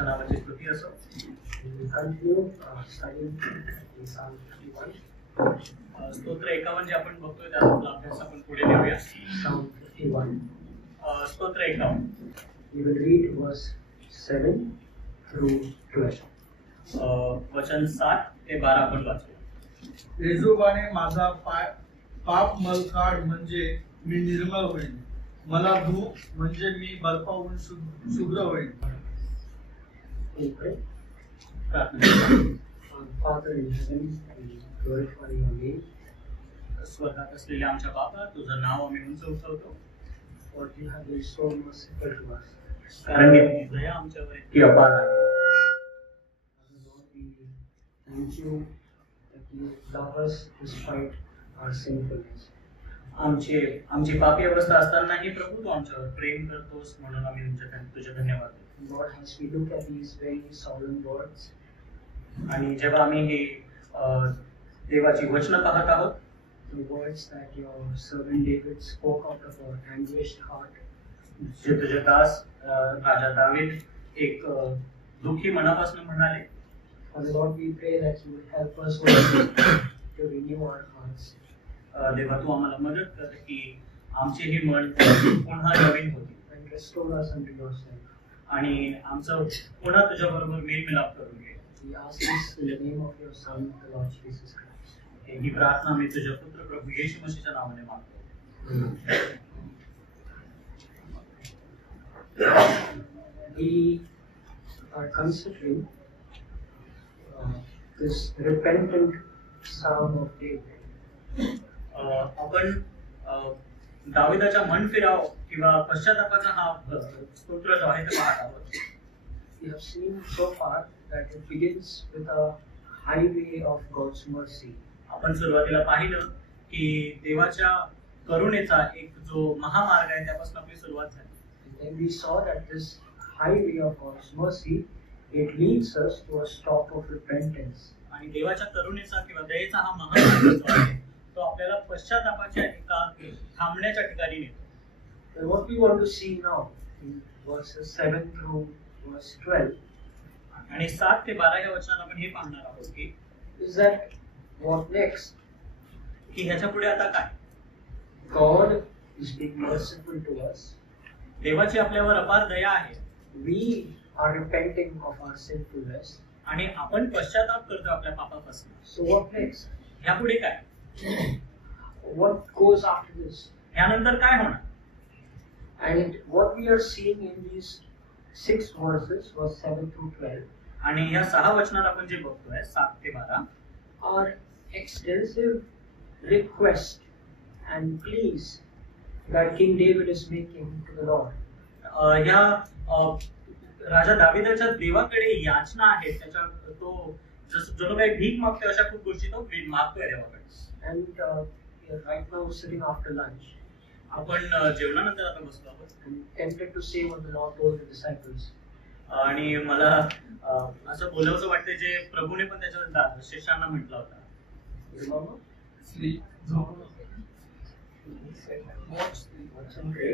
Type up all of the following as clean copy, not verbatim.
देवाच्या नावाची स्तुती असो. स्तोत्र 51 जे आपण बघतोय त्याचा आपला अभ्यास आपण पुढे नेऊया. स्तोत्र 51. We will read verse 7 through 12. वचन 7 ते 12 आपण वाचूया. येशूबाने माझा पाप मलकाड म्हणजे मी निर्मळ होईल, मला धूप म्हणजे मी बर्फाहून शुभ्र होईल. Father in heaven, we glorify your name. स्वर्गात असलेल्या आमच्या बाबा, तुझं नाव आम्ही उंच उठवतो. Lord, you have been so merciful to us. कारण तुझी दया आमच्यावर इतकी अपार आहे. Lord, we thank you that you love us despite our sinfulness. आमची पापी अवस्था असतानाही प्रभू तू आमच्यावर प्रेम करतोस, म्हणून आम्ही तुझे धन्यवाद देतो. Lord, as we look at these very solemn words, आणि जेव्हा आम्ही हे देवाची वचनं पाहत आहोत, the words that your servant David spoke out of our anguished heart, जे तुझे दास राजा दावीद एक दुःखी मनापासून म्हणाले, Father Lord, we pray that you would help us also to renew our hearts. देवा तू आम्हाला मदत कर की आमचे हे मन पुन्हा नवीन होतील And restore us unto yourself. आणि आमचं पुन्हा तुझ्या बरोबर मेलमिलाप करून घे. We ask this in the name of your Son, the Lord Jesus Christ. ही प्रार्थना मी तुझ्या पुत्र प्रभू येशू मसीहच्या नावाने मागतो. We are considering this repentant Psalm of David. आपण दाविदाच्या मन फिराव किंवा पश्चातापाचा हा स्तोत्र जो आहे ते पाहत आहोत. We have seen so far that it begins with a highway of God's mercy. आपण सुरुवातीला पाहिलं की देवाच्या करुणेचा एक जो महामार्ग आहे त्यापासून आपली सुरुवात झाली. And we saw that this highway of God's mercy, it leads us to a stop of repentance. आणि देवाच्या करुणेचा किंवा दयेचा हा महामार्ग जो आहे तो आपल्याला पश्चातापाच्या एका थांबण्याच्या ठिकाणी नेतो. And what we want to see now in verses 7 through verse 12 आणि 7 ते 12 या वचनात आपण हे पाहणार आहोत की is that what next? की ह्याच्या पुढे आता काय? God is being merciful to us. देवाची आपल्यावर अपार दया आहे. We are repenting of our sinfulness. आणि आपण पश्चाताप करतो आपल्या पापापासून. So what next? ह्या पुढे काय? What goes after this? ह्यानंतर काय होणार? And what we are seeing in these 6 verses, verse 7 through 12, आणि या 6 वचनात आपण जे बघतोय 7 ते 12 are extensive request and pleas that King David is making to the Lord. ह्या राजा दाविदाच्या देवाकडे याचना आहेत. त्याच्या तो जो काही भीक मागतोय अशा खूप गोष्टी तो मागतोय देवाकडे. And we are right now sitting after lunch. आपण जेवणानंतर आता बसलो आहोत. I'm tempted to say what the Lord told the disciples. आणि मला असं बोलावंसं वाटतं जे प्रभूने पण त्याच्या शिष्यांना म्हटलं होतं. You remember? Sleep. Watch and pray.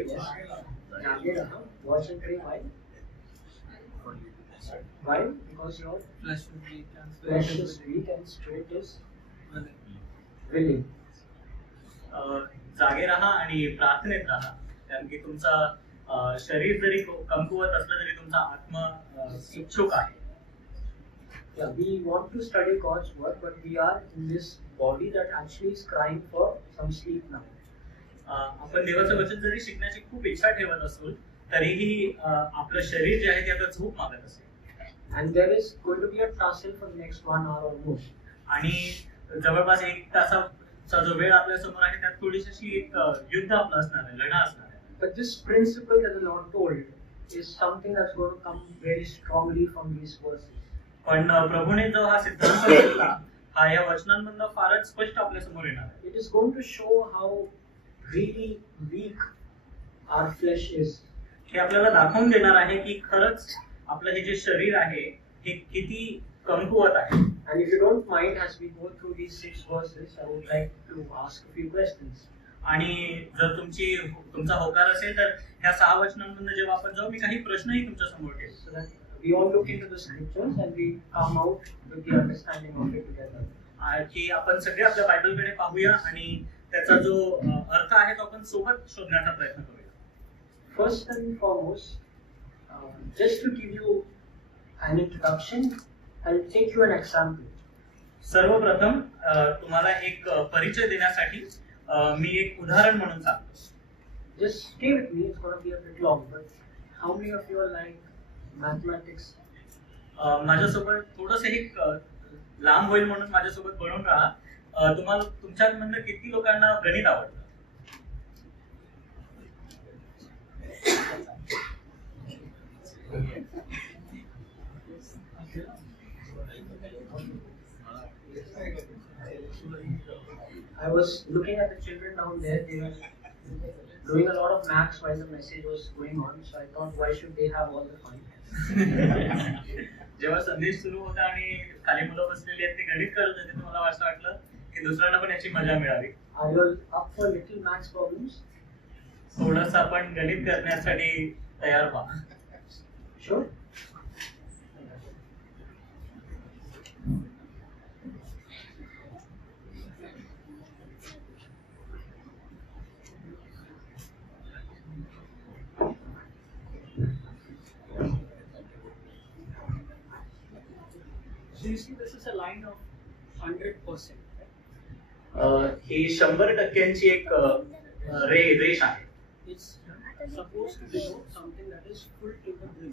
Watch and pray. Why? Why? Because your flesh is weak and spirit is willing. जागे राहा आणि प्रार्थनेत राहा, कारण की तुमचा शरीर जरी कमकुवत असलं तरी तुमचा आत्मा इच्छुक आहे. Yeah, we want to study God's word, but we are in this body that actually is crying for some sleep now. आपण देवाचं वचन जरी शिकण्याची खूप इच्छा ठेवत असू तरीही आपलं शरीर जे आहे ते आता झोप मागत असेल. And there is going to be a tussle for the next 1 hour or more. आणि जवळपास 1 तासाचा जो वेळ आपल्या समोर आहे त्यात थोडीशी एक युद्ध आपलं असणार आहे, लढा असणार आहे. But this principle that the Lord told is something that's going to come very strongly from these verses. पण प्रभूने जो हा सिद्धांत दिला हा या वचनांमधून फारच स्पष्ट आपल्या समोर येणार आहे. It is going to show how really weak our flesh is. हे आपल्याला दाखवून देणार आहे की खरंच आपलं हे जे शरीर आहे हे किती कमकुवत आहे. And if you don't mind, as we go through these 6 verses, I would like to ask a few questions. आणि जर तुमचा होकार असेल तर ह्या 6 वचनांमधून जेव्हा आपण जाऊ मी काही प्रश्नही तुमच्या समोर ठेवू. So that we all look into the scriptures and we come out with the understanding of it together. की आपण सगळे आपल्या बायबलकडे पाहूया आणि त्याचा जो अर्थ आहे तो आपण सोबत शोधण्याचा प्रयत्न करूया. First and foremost, just to give you an introduction, I'll take you an example. सर्वप्रथम तुम्हाला एक परिचय देण्यासाठी मी एक उदाहरण म्हणून सांगतो. Just stay with me, it's going to be a bit long, but how many of you are like mathematics? माझ्यासोबत थोडंसं एक लांब होईल म्हणून माझ्यासोबत बनवून राहा. तुम्हाला तुमच्यामधनं किती लोकांना गणित आवडतं? I was looking at the children down there. They were doing a lot of maths while the message was going on. So I thought, why should they have all the fun? जेव्हा संदेश सुरू होता आणि खाली मुलं बसलेली आहेत ते गणित करत होते, तर मला असं वाटलं की दुसऱ्यांना पण याची मजा मिळावी. Are you all up for little maths problems? थोडंसं आपण गणित करण्यासाठी तयार व्हा. Sure. So you see, this is a line of 100%. ही 100% एक रेष आहे. It's supposed to denote something that is full to the brim.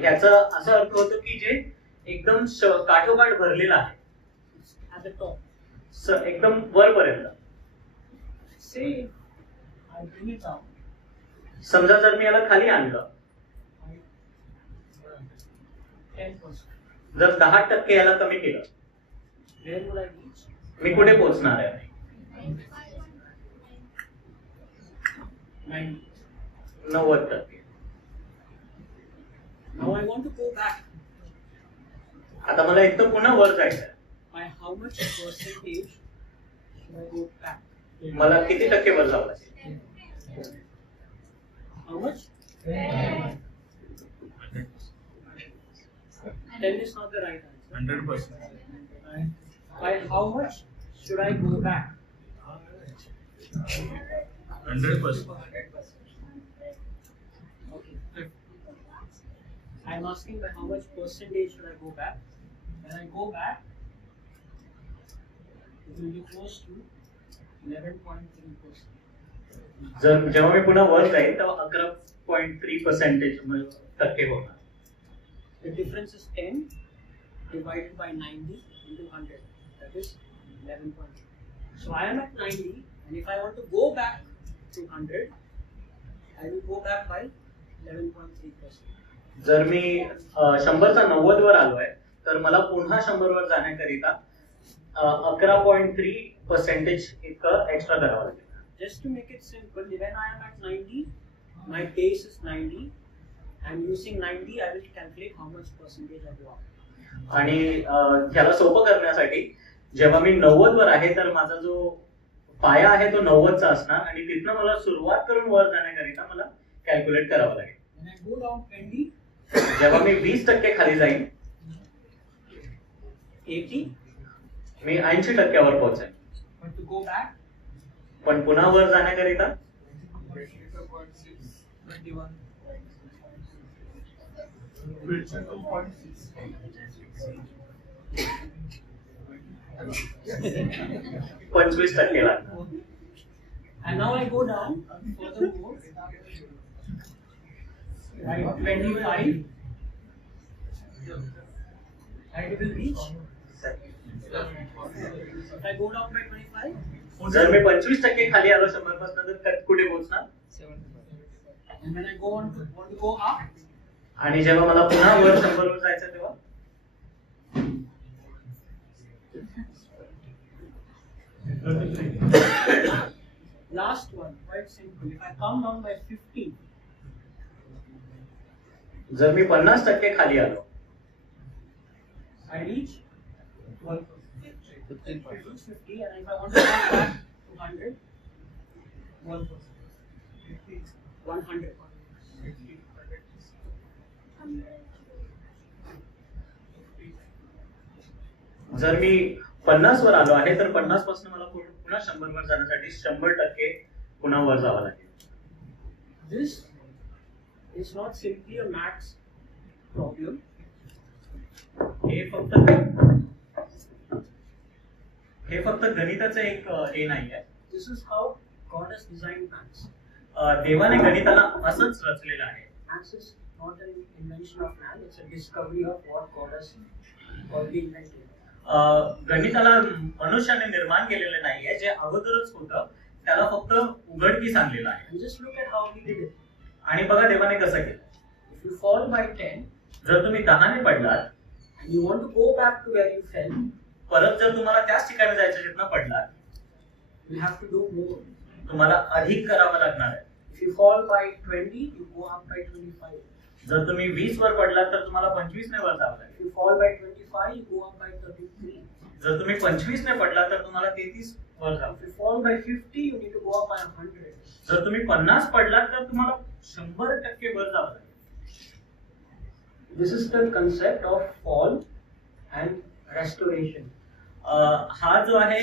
ह्याचा असा अर्थ होतो की जे एकदम काठोकाठ भरलेला आहे. It's at the top. एकदम वरपर्यंत. Say, I bring it down. समजा जर मी याला खाली आणलं, 10%. जर 10% याला कमी केलं, Where would I reach? मी कुठे पोहोचणार आहे? 90%. Now I want to go back. आता मला एकदम पुन्हा वर जायचं आहे. By how much percentage should I go back? मला किती टक्के वर जावं लागेल? How much? 10 is not the right answer. 100%. By how much should I go back? 100%. Okay. I'm asking by how much percentage should I go back? When I go back, it will be close to 11.3%. जर जेव्हा मी पुन्हा वर जाईल तेव्हा 11.3% टक्के होणार. The difference is 10 divided by 90 into 100. That is 11.3. So I am at 90, and if I want to go back to 100, I will go back by 11.3%. जर मी 100चा 90 वर आलोय तर मला पुन्हा 100 वर जाण्याकरिता 11.3% इतकं एक्स्ट्रा करावं लागेल. Just to make it simple, when I am at 90, my base is 90, and using 90, I will calculate how much percentage I go up. आणि ह्याला सोपं करण्यासाठी जेव्हा मी 90 वर आहे तर माझा जो पाया आहे तो 90चा असणार आणि तिथनं मला सुरुवात करून वर जाण्याकरिता मला कॅल्क्युलेट करावं लागेल. When I go down 20, जेव्हा मी 20% खाली जाईन 80, मी 80% पोहोचेन. but to go back, पण पुन्हा वर जाण्याकरिता 21. 25% लागणार. And now I go down furthermore, right, 25, and it will reach. If I go down by 25, जर मी 25% खाली आलो 100 पासून तर कुठे पोहोचणार? and when I want to go up, आणि जेव्हा मला पुन्हा वर 100 वर जायचं तेव्हा last one, quite simple. If I come down by 50, जर मी 50% खाली आलो I reach 50, and if I want to come back to 100, 100. जर मी 50 वर आलो आहे तर 50 पासून मला पुन्हा 100 वर जाण्यासाठी 100% पुन्हा वर जावं लागेल. This is not simply a maths problem. हे फक्त गणिताचं एक हे नाही आहे. This is how God has designed maths. देवाने गणिताला असंच रचलेलं आहे. Maths is not an invention of man, it's a discovery of what God has already invented. गणिताला मनुष्याने निर्माण केलेलं नाहीये, जे अगोदरच होतं त्याला फक्त उघडकीस आणलेलं आहे. And just look at how he did it. आणि बघा देवाने कसं केलं. If you fall by 10, जर तुम्ही 10 ने पडलात and you want to go back to where you fell, परत जर तुम्हाला त्याच ठिकाणी जायचं जिथनं पडलात, you have to do more. तुम्हाला अधिक करावं लागणार आहे. If you fall by 20, you go up by 25. जर तुम्ही 20 वर पडलात तर तुम्हाला 25 ने वर जावं लागेल. If you fall by 25, you go up by 33. जर तुम्ही 25 ने पडलात तर तुम्हाला 33 वर जावं. If you fall by 50, you need to go up by 100. जर तुम्ही 50 पडलात तर तुम्हाला 100% वर जावं लागेल. This is the concept of fall and restoration. हा जो आहे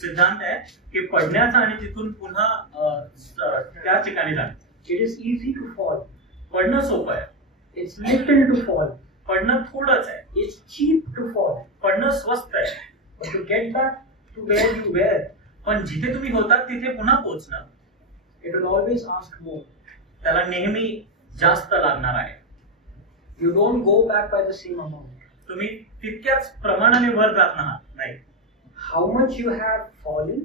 सिद्धांत आहे की पडण्याचा आणि तिथून पुन्हा त्या ठिकाणी जाणे. It is easy to fall. पडणं सोपं आहे. It's little to fall. पडणं थोडंच आहे. It's cheap to fall. पडणं स्वस्त आहे. But to get back to where you were, पण जिथे तुम्ही होतात तिथे पुन्हा पोहोचणं, it will always ask more. त्याला नेहमी जास्त लागणार आहे. You don't go back by the same amount. तुम्ही तितक्याच प्रमाणाने वर जात नाही. How much you have fallen,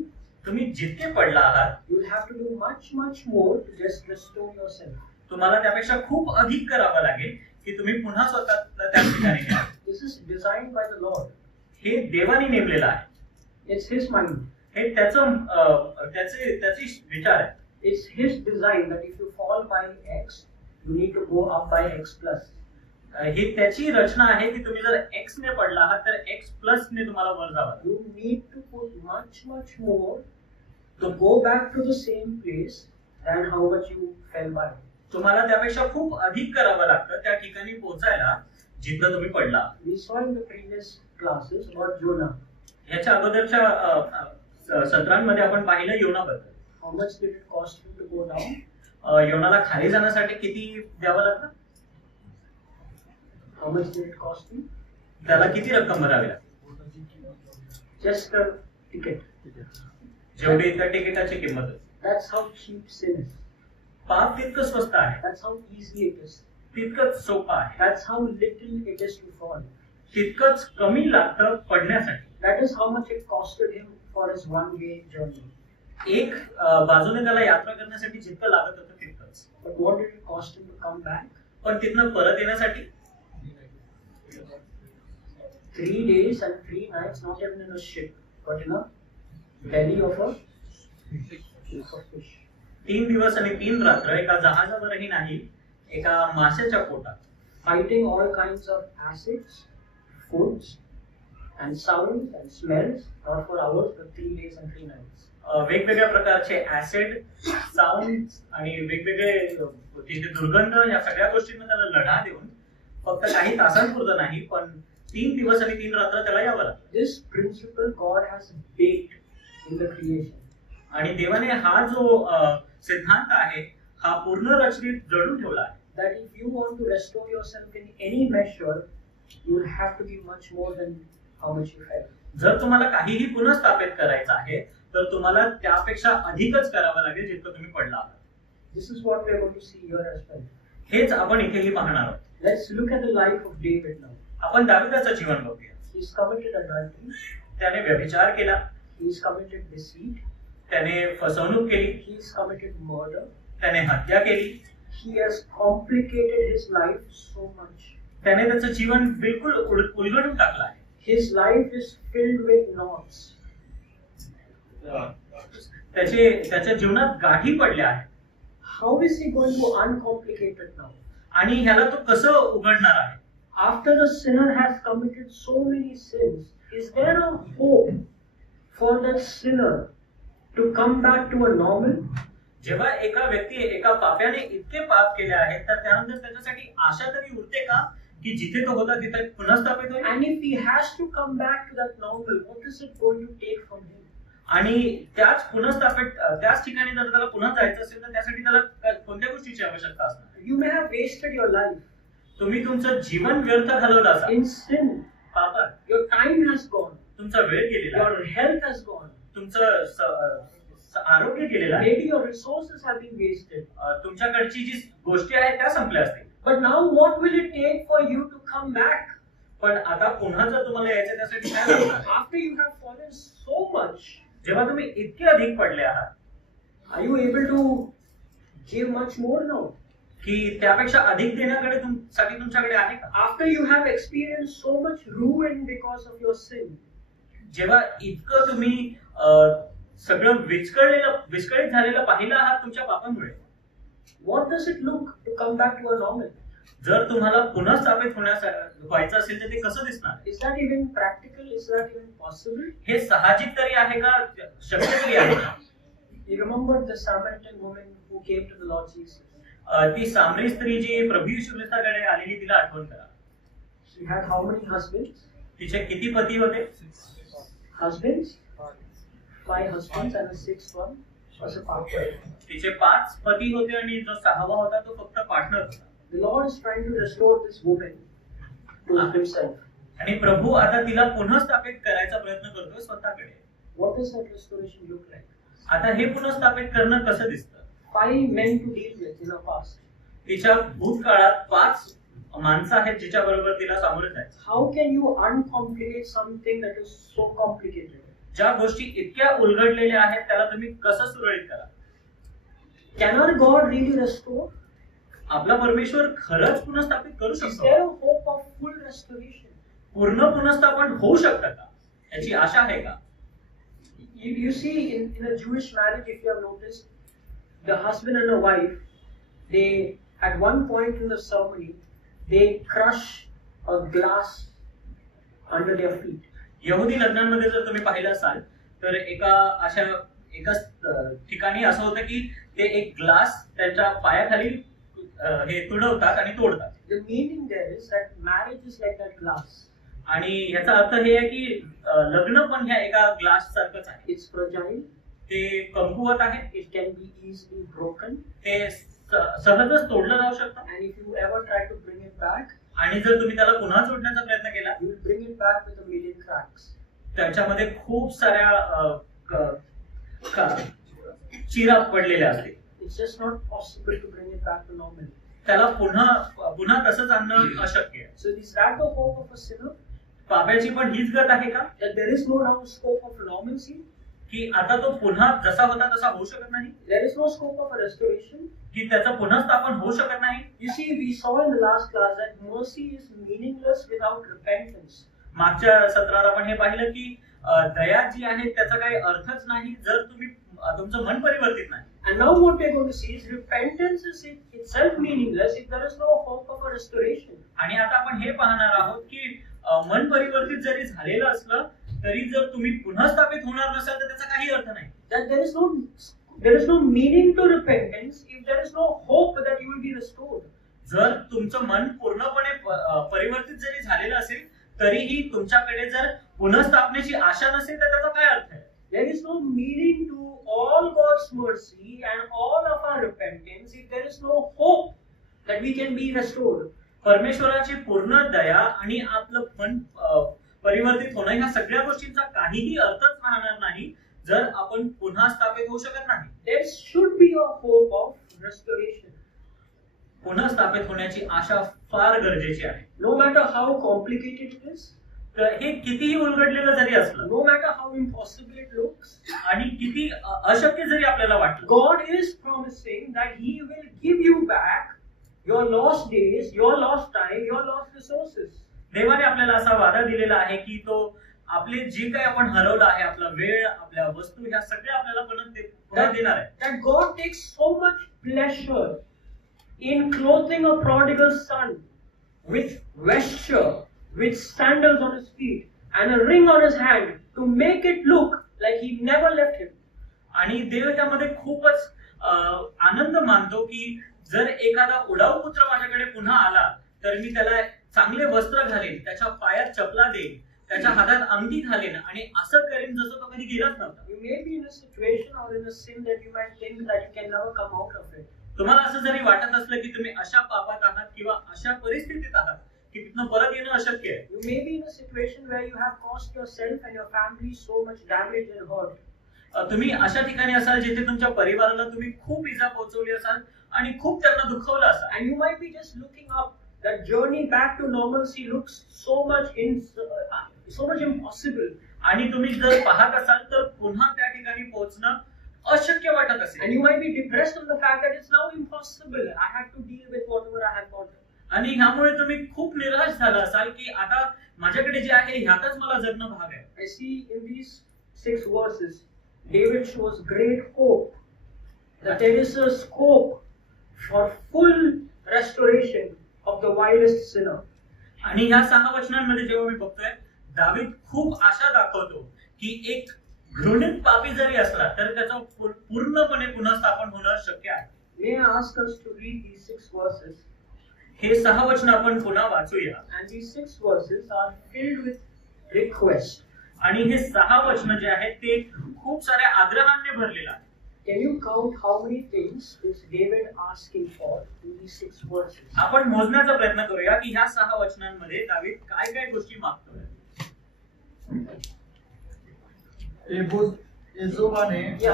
तुम्ही जितके पडला आहात you'll have to do much more to just restore yourself. तुम्हाला त्यापेक्षा खूप अधिक करावं लागेल की तुम्ही पुन्हा स्वतःला त्या ठिकाणी घ्या. This is designed by the Lord. हे देवाने नेमलेलं आहे. It's His mind. हे त्याचे विचार आहे. It's His design that if you fall by X, you need to go up by X plus. ही त्याची रचना आहे की तुम्ही जर x ने पडला आहात तर x प्लस ने तुम्हाला वर जावं. You need to put much more to go back to the same place than how much you fell by. तुम्हाला त्यापेक्षा खूप अधिक करावं लागतं त्या ठिकाणी पोहोचायला जिथं तुम्ही पडला. We saw in the previous classes about Jonah. याच्या अगोदरच्या सत्रांमध्ये आपण पाहिलं योनाबद्दल. How much did it cost him to go down? योनाला खाली जाण्यासाठी किती द्यावं लागतं? How much did it cost him? त्याला किती रक्कम भरावी लागते? Just a ticket. जेवढी त्या तिकिटाची किंमत आहे. That's how cheap sin is. पाप तितकं स्वस्त आहे. That's how easy it is. तितकंच सोपं आहे. That's how little it is to fall. तितकंच कमी लागतं पडण्यासाठी. That is how much it costed him for his one-way journey. एक बाजूने त्याला यात्रा करण्यासाठी जितकं लागत होतं तितकंच. But what did it cost him to come back? पण तिथनं परत येण्यासाठी 3 days and 3 nights, not even in a ship, but in a belly of a fish. 3 दिवस आणि 3 रात्र एका जहाजावरही नाही, एका माशाच्या पोटात. Fighting all kinds of acids, foods, and sounds and smells, not for hours, but 3 days and 3 nights. वेगवेगळ्या प्रकारचे ऍसिड, साऊंड आणि वेगवेगळे तिथे दुर्गंध या सगळ्या गोष्टींना त्याला लढा देऊन फक्त काही तासांपुरतं नाही पण 3 दिवस आणि 3 रात्र त्याला यावं लागतं. This principle God has baked in the creation. आणि देवाने हा जो सिद्धांत आहे हा पूर्ण रचनेत जडून ठेवला आहे. That if you want to restore yourself in any measure, you will have to be much more than how much you fell. जर तुम्हाला काहीही पुनर्स्थापित करायचं आहे तर तुम्हाला त्यापेक्षा अधिकच करावं लागेल जितकं तुम्ही पडला आहात. This is what we are going to see here as well. हेच आपण इथेही पाहणार आहोत. Let's look at the life of David now. आपण दाविदाचं जीवन बघूया. He's committed adultery. त्याने व्यभिचार केला. He's committed deceit. त्याने फसवणूक केली. He's committed murder. त्याने हत्या केली. He has complicated his life so much. त्याने त्याचं जीवन बिलकुल उलगडून टाकलं आहे. His life is filled with knots. त्याच्या जीवनात गाठी पडल्या आहेत. How is he going to uncomplicate it now? आणि ह्याला तो कसं उघडणार आहे? After the sinner has committed so many sins, is there a hope for that sinner to come back to a normal? जेव्हा एका पाप्याने इतके पाप केले आहेत तर त्यानंतर त्याच्यासाठी आशा तरी उरते का की जिथे तो होता तिथे पुन्हा स्थापित होईल. And if he has to come back to that normal, what is it going to take from him? आणि त्याच त्याच ठिकाणी जर त्याला पुन्हा जायचं असेल तर त्यासाठी त्याला कोणत्या गोष्टीची आवश्यकता असणार? You may have wasted your life तुम्ही तुमचं जीवन व्यर्थ घालवलं असाल in sin. पापात. Your time has gone. तुमचा वेळ गेलेला आहे. Your health has gone. तुमचं आरोग्य गेलेलं आहे. Maybe your resources have been wasted. तुमच्याकडची जी गोष्टी आहेत त्या संपल्या असतील. But now what will it take for you to come back? पण आता पुन्हा जर तुम्हाला यायचं त्यासाठी काय लागणार? After you have fallen so much, जेव्हा तुम्ही इतके अधिक पडले आहात, are you able to give much more now? की त्यापेक्षा अधिक देण्याकडे तुमच्याकडे आहे का? After you have experienced so much ruin because of your sin, जेव्हा इतकं तुम्ही सगळं विस्कळीत झालेलं पाहिलं आहात तुमच्या पापामुळे, what does it look to come back to a normal? जर तुम्हाला पुन्हा स्थापित व्हायचं असेल तर ते कसं दिसणार? Is that even practical? Is that even possible? हे साहजिक तरी आहे का, शक्य तरी आहे का? You remember the Samaritan woman who came to the Lord Jesus? ती सामरी स्त्री जी प्रभू येशू ख्रिस्ताकडे आलेली, तिला आठवण करा. She had how many husbands? तिचे किती पती होते? Husbands? 5 husbands and a 6th one was a partner. तिचे 5 पती होते आणि जो 6वा होता तो फक्त पार्टनर होता. The Lord is trying to restore this woman to himself. आणि प्रभू आता तिला पुन्हा स्थापित करायचा प्रयत्न करतोय स्वतःकडे. What does that restoration look like? आता हे पुन्हा स्थापित करणं कसं दिसतं? 5 men to deal with in her past. तिच्या भूतकाळात 5 माणसं आहेत जिच्या बरोबर तिला सामोरे जायचं. How can you uncomplicate something that is so complicated? ज्या गोष्टी इतक्या उलगडलेल्या आहेत त्याला तुम्ही कसं सुरळीत करा? Can our God really restore? आपला परमेश्वर खरंच पुनर्स्थापित करू Is शकतो? there a hope of full restoration? पूर्ण पुनर्स्थापन होऊ शकतं का? याची आशा आहे का? You see in a Jewish marriage, if you have noticed, the husband and the wife, they at one point in the ceremony, they crush a glass under their feet. यहुदी लग्नांमध्ये जर तुम्ही पाहिलं असाल तर एका ठिकाणी असं होतं की ते एक ग्लास त्यांच्या पायाखाली हे तुडवतात आणि तोडतात. The meaning there is that marriage is like that glass. आणि याचा अर्थ हे आहे की लग्न पण ह्या एका ग्लास सारखंच आहे. It's fragile. ते कमकुवत आहे. It can be easily broken. ते सहजच तोडलं जाऊ शकतं. And if you ever try to bring it back, आणि जर तुम्ही त्याला पुन्हा जोडण्याचा प्रयत्न केला, you will bring it back with a million cracks. त्याच्यामध्ये खूप साऱ्या चिरा पडलेल्या असतील. It's just not possible to bring it back to normal. त्याला पुन्हा तसंच आणणं अशक्य आहे. So is that the hope of a sinner? पाप्याची पण हीच गत आहे का? That there is no now scope of normalcy? की आता तो पुन्हा जसा होता तसा होऊ शकत नाही? There is no scope of a restoration? की त्याचं पुन्हा स्थापन होऊ शकत नाही? You see, we saw in the last class that mercy is meaningless without repentance. मागच्या सत्रात आपण हे पाहिलं की दया जी आहे त्याचा काही अर्थच नाही जर तुम्ही तुमचं मन परिवर्तित नाही. And now what we're going to see is repentance is itself meaningless if there is no hope of a restoration. आणि आता आपण हे पाहणार आहोत की मन परिवर्तित जरी झालेलं असलं तरी जर तुम्ही पुन्हा स्थापित होणार नसाल तर त्याचा काही अर्थ नाही. That there is no meaning to repentance if there is no hope that you will be restored. जर तुमचं मन पूर्णपणे परिवर्तित जरी झालेलं असेल तरीही तुमच्याकडे जर पुनर्स्थापनेची आशा नसेल तर त्याचा काय अर्थ आहे? There is no meaning to all God's mercy and all of our repentance if there is no hope that we can be restored. परमेश्वराची पूर्ण दया आणि आपलं मन परिवर्तित होणं ह्या सगळ्या गोष्टींचा काहीही अर्थच राहणार नाही जर आपण पुन्हा स्थापित होऊ शकत नाही. There should be a hope of restoration. पुन्हा स्थापित होण्याची आशा फार गरजेची आहे. No matter how complicated it is, तर हे कितीही उलगडलेलं जरी असलं, no matter how impossible it looks, आणि किती अशक्य जरी आपल्याला वाटलं, God is promising that He will give you back your lost days, your lost time, your lost resources. देवाने आपल्याला असा वादा दिलेला आहे की तो आपले जे काही आपण हरवलं आहे, आपला वेळ, आपल्या वस्तू, ह्या सगळ्या आपल्याला पुन्हा देणार आहे. That God takes so much pleasure in clothing a prodigal son with vesture, with sandals on his feet and a ring on his hand to make it look like he never left him. आणि देव त्यामध्ये खूपच आनंद मानतो की जर एखादा उडाऊ पुत्र माझ्याकडे पुन्हा आला तर मी त्याला चांगले वस्त्र घालेन, त्याच्या पायात चपला देईन, त्याच्या हातात अंगठी घालेन आणि असं करेन जसं तो कधी गेलाच नव्हता. You may be in a situation or in a sin that you might think that you can never come out of it. तुम्हाला असं जरी वाटत असलं की तुम्ही अशा पापात आहात किंवा अशा परिस्थितीत आहात की तिथनं परत येणं अशक्य आहे. You may be in a situation where you have caused yourself and your family so much damage and hurt. तुम्ही अशा ठिकाणी असाल जिथे तुमच्या परिवाराला तुम्ही खूप इजा पोहोचवली असाल आणि खूप त्यांना दुखवलं असाल. And you might be just looking up. That journey back to normalcy looks so much impossible. आणि तुम्ही जर पाहत असाल तर पुन्हा त्या ठिकाणी पोहोचणं अशक्य वाटत असेल. And you might be depressed on the fact that it's now impossible. I have to deal with whatever I have gotten. आणि ह्यामुळे तुम्ही खूप निराश झाला असाल की आता माझ्याकडे जे आहे ह्यातच मला जगणं भाग आहे. I see in these 6 verses, David shows great hope that there is a scope for full restoration of the vilest sinner. आणि ह्या 6 वचनांमध्ये जेव्हा मी बघतोय दावीद खूप आशा दाखवतो की एक घृणित पापी जरी असला तर त्याचं पूर्णपणे पुनर्स्थापन होणं शक्य आहे. May I ask us to read these 6 verses? हे 6 वचन आपण पुन्हा वाचूया. And these 6 verses are filled with request. आणि हे 6 वचन जे आहेत ते खूप साऱ्या आग्रहांनी भरलेलं आहे. Can you count how many things is David asking for in these 6 verses? आपण मोजण्याचा प्रयत्न करूया की ह्या 6 वचनांमध्ये दावीद काय काय गोष्टी मागतोय. एजोबाने You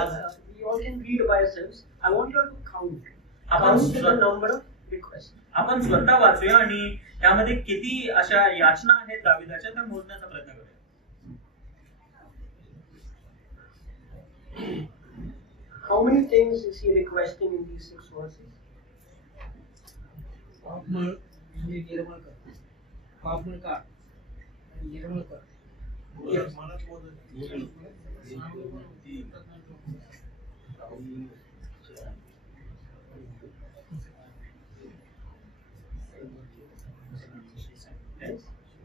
all can read by yourselves. I want you all to count. आपण Count the number of requests. आपण स्वतः वाचूया आणि त्यामध्ये किती अशा याचना आहेत दाविदाच्या त्या मोजण्याचा प्रयत्न करूया. How many things is he requesting in these 6 verses?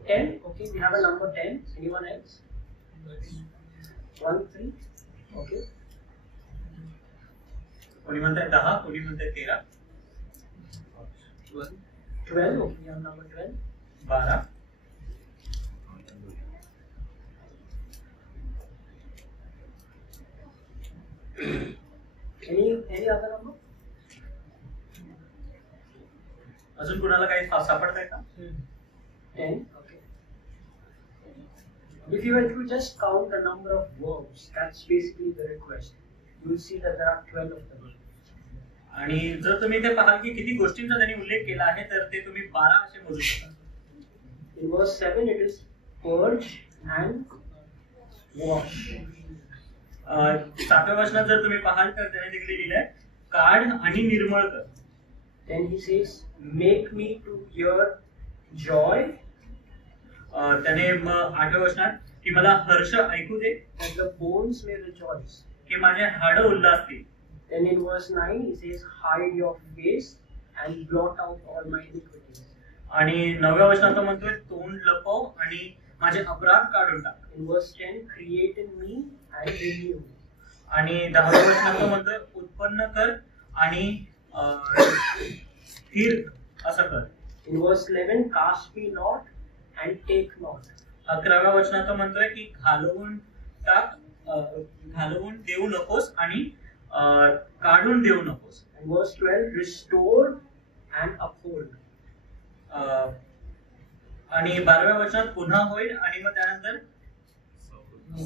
Ten. Okay, we have a number 10. Anyone else? 1, 3. Okay. कोणी म्हणताय 10, कोणी म्हणताय 13, 12. Okay, we have number 12. 12. Any other number? अजून कुणाला काही सापडतंय का? 10. Okay. If you were to just count the number of verbs, that's basically the request. You will see that there are 12 of them. आणि जर तुम्ही ते पाहाल की किती गोष्टींचा त्यांनी उल्लेख केला आहे तर ते तुम्ही 12 असे मोजू शकता. In verse 7 it is purge and wash. 7व्या वचनात जर तुम्ही पाहाल तर त्याने तिकडे लिहिलंय काढ आणि निर्मळ कर. Then he says, make me to hear joy. त्याने 8व्या वचनात की मला हर्ष ऐकू दे, That the bones may rejoice. की माझे हाडं उल्हासतील. Then in verse 9 he says, hide your face and blot out all my iniquities. आणि 9व्या वचनात तो म्हणतोय तोंड लपव आणि माझे अपराध काढून टाक. In verse 10, create in me and renew. आणि 10व्या वचनात तो म्हणतोय उत्पन्न कर आणि स्थिर असं कर. In verse 11, cast me not and take not. 11व्या वचनात तो म्हणतोय की घालवून टाक, घालवून देऊ नकोस आणि काढून देऊ नकोस. And verse 12, restore and uphold. आणि 12व्या वचनात पुन्हा होईल आणि मग त्यानंतर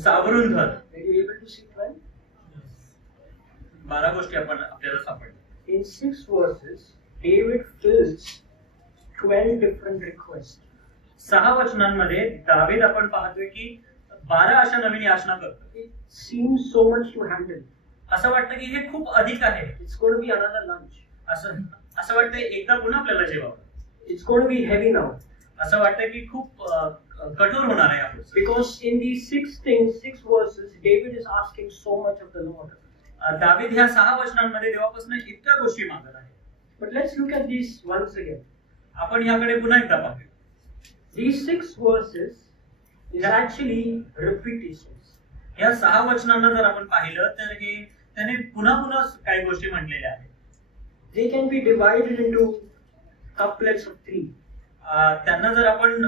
सावरून धर. Were you able to see 12? 12 गोष्टी आपल्याला सापडल्या. In 6 verses, David fills 12 different requests. 6 वचनांमध्ये दावीद आपण पाहतोय की 12 अशा नवीन याचना करतो. It seems so much to handle. असं वाटतं की हे खूप अधिक आहे. It's going to be another lunch. असं वाटतंय एकदा पुन्हा आपल्याला जेवावं. It's going to be heavy now. असं वाटतं की खूप कठोर होणार आहे आपण. Because in these 6 things, 6 verses, David is asking so much of the Lord. दावीद ह्या 6 वचनांमध्ये देवापासून इतक्या गोष्टी मागत आहे. But let's look at these once again. आपण याकडे पुन्हा एकदा पाहूया. These 6 verses is actually repetitions. या 6 वचनांना जर आपण पाहिलं तर हे त्याने पुन्हा पुन्हा काही गोष्टी म्हटलेल्या आहेत. They can be divided into couplets of 3. त्यांना जर आपण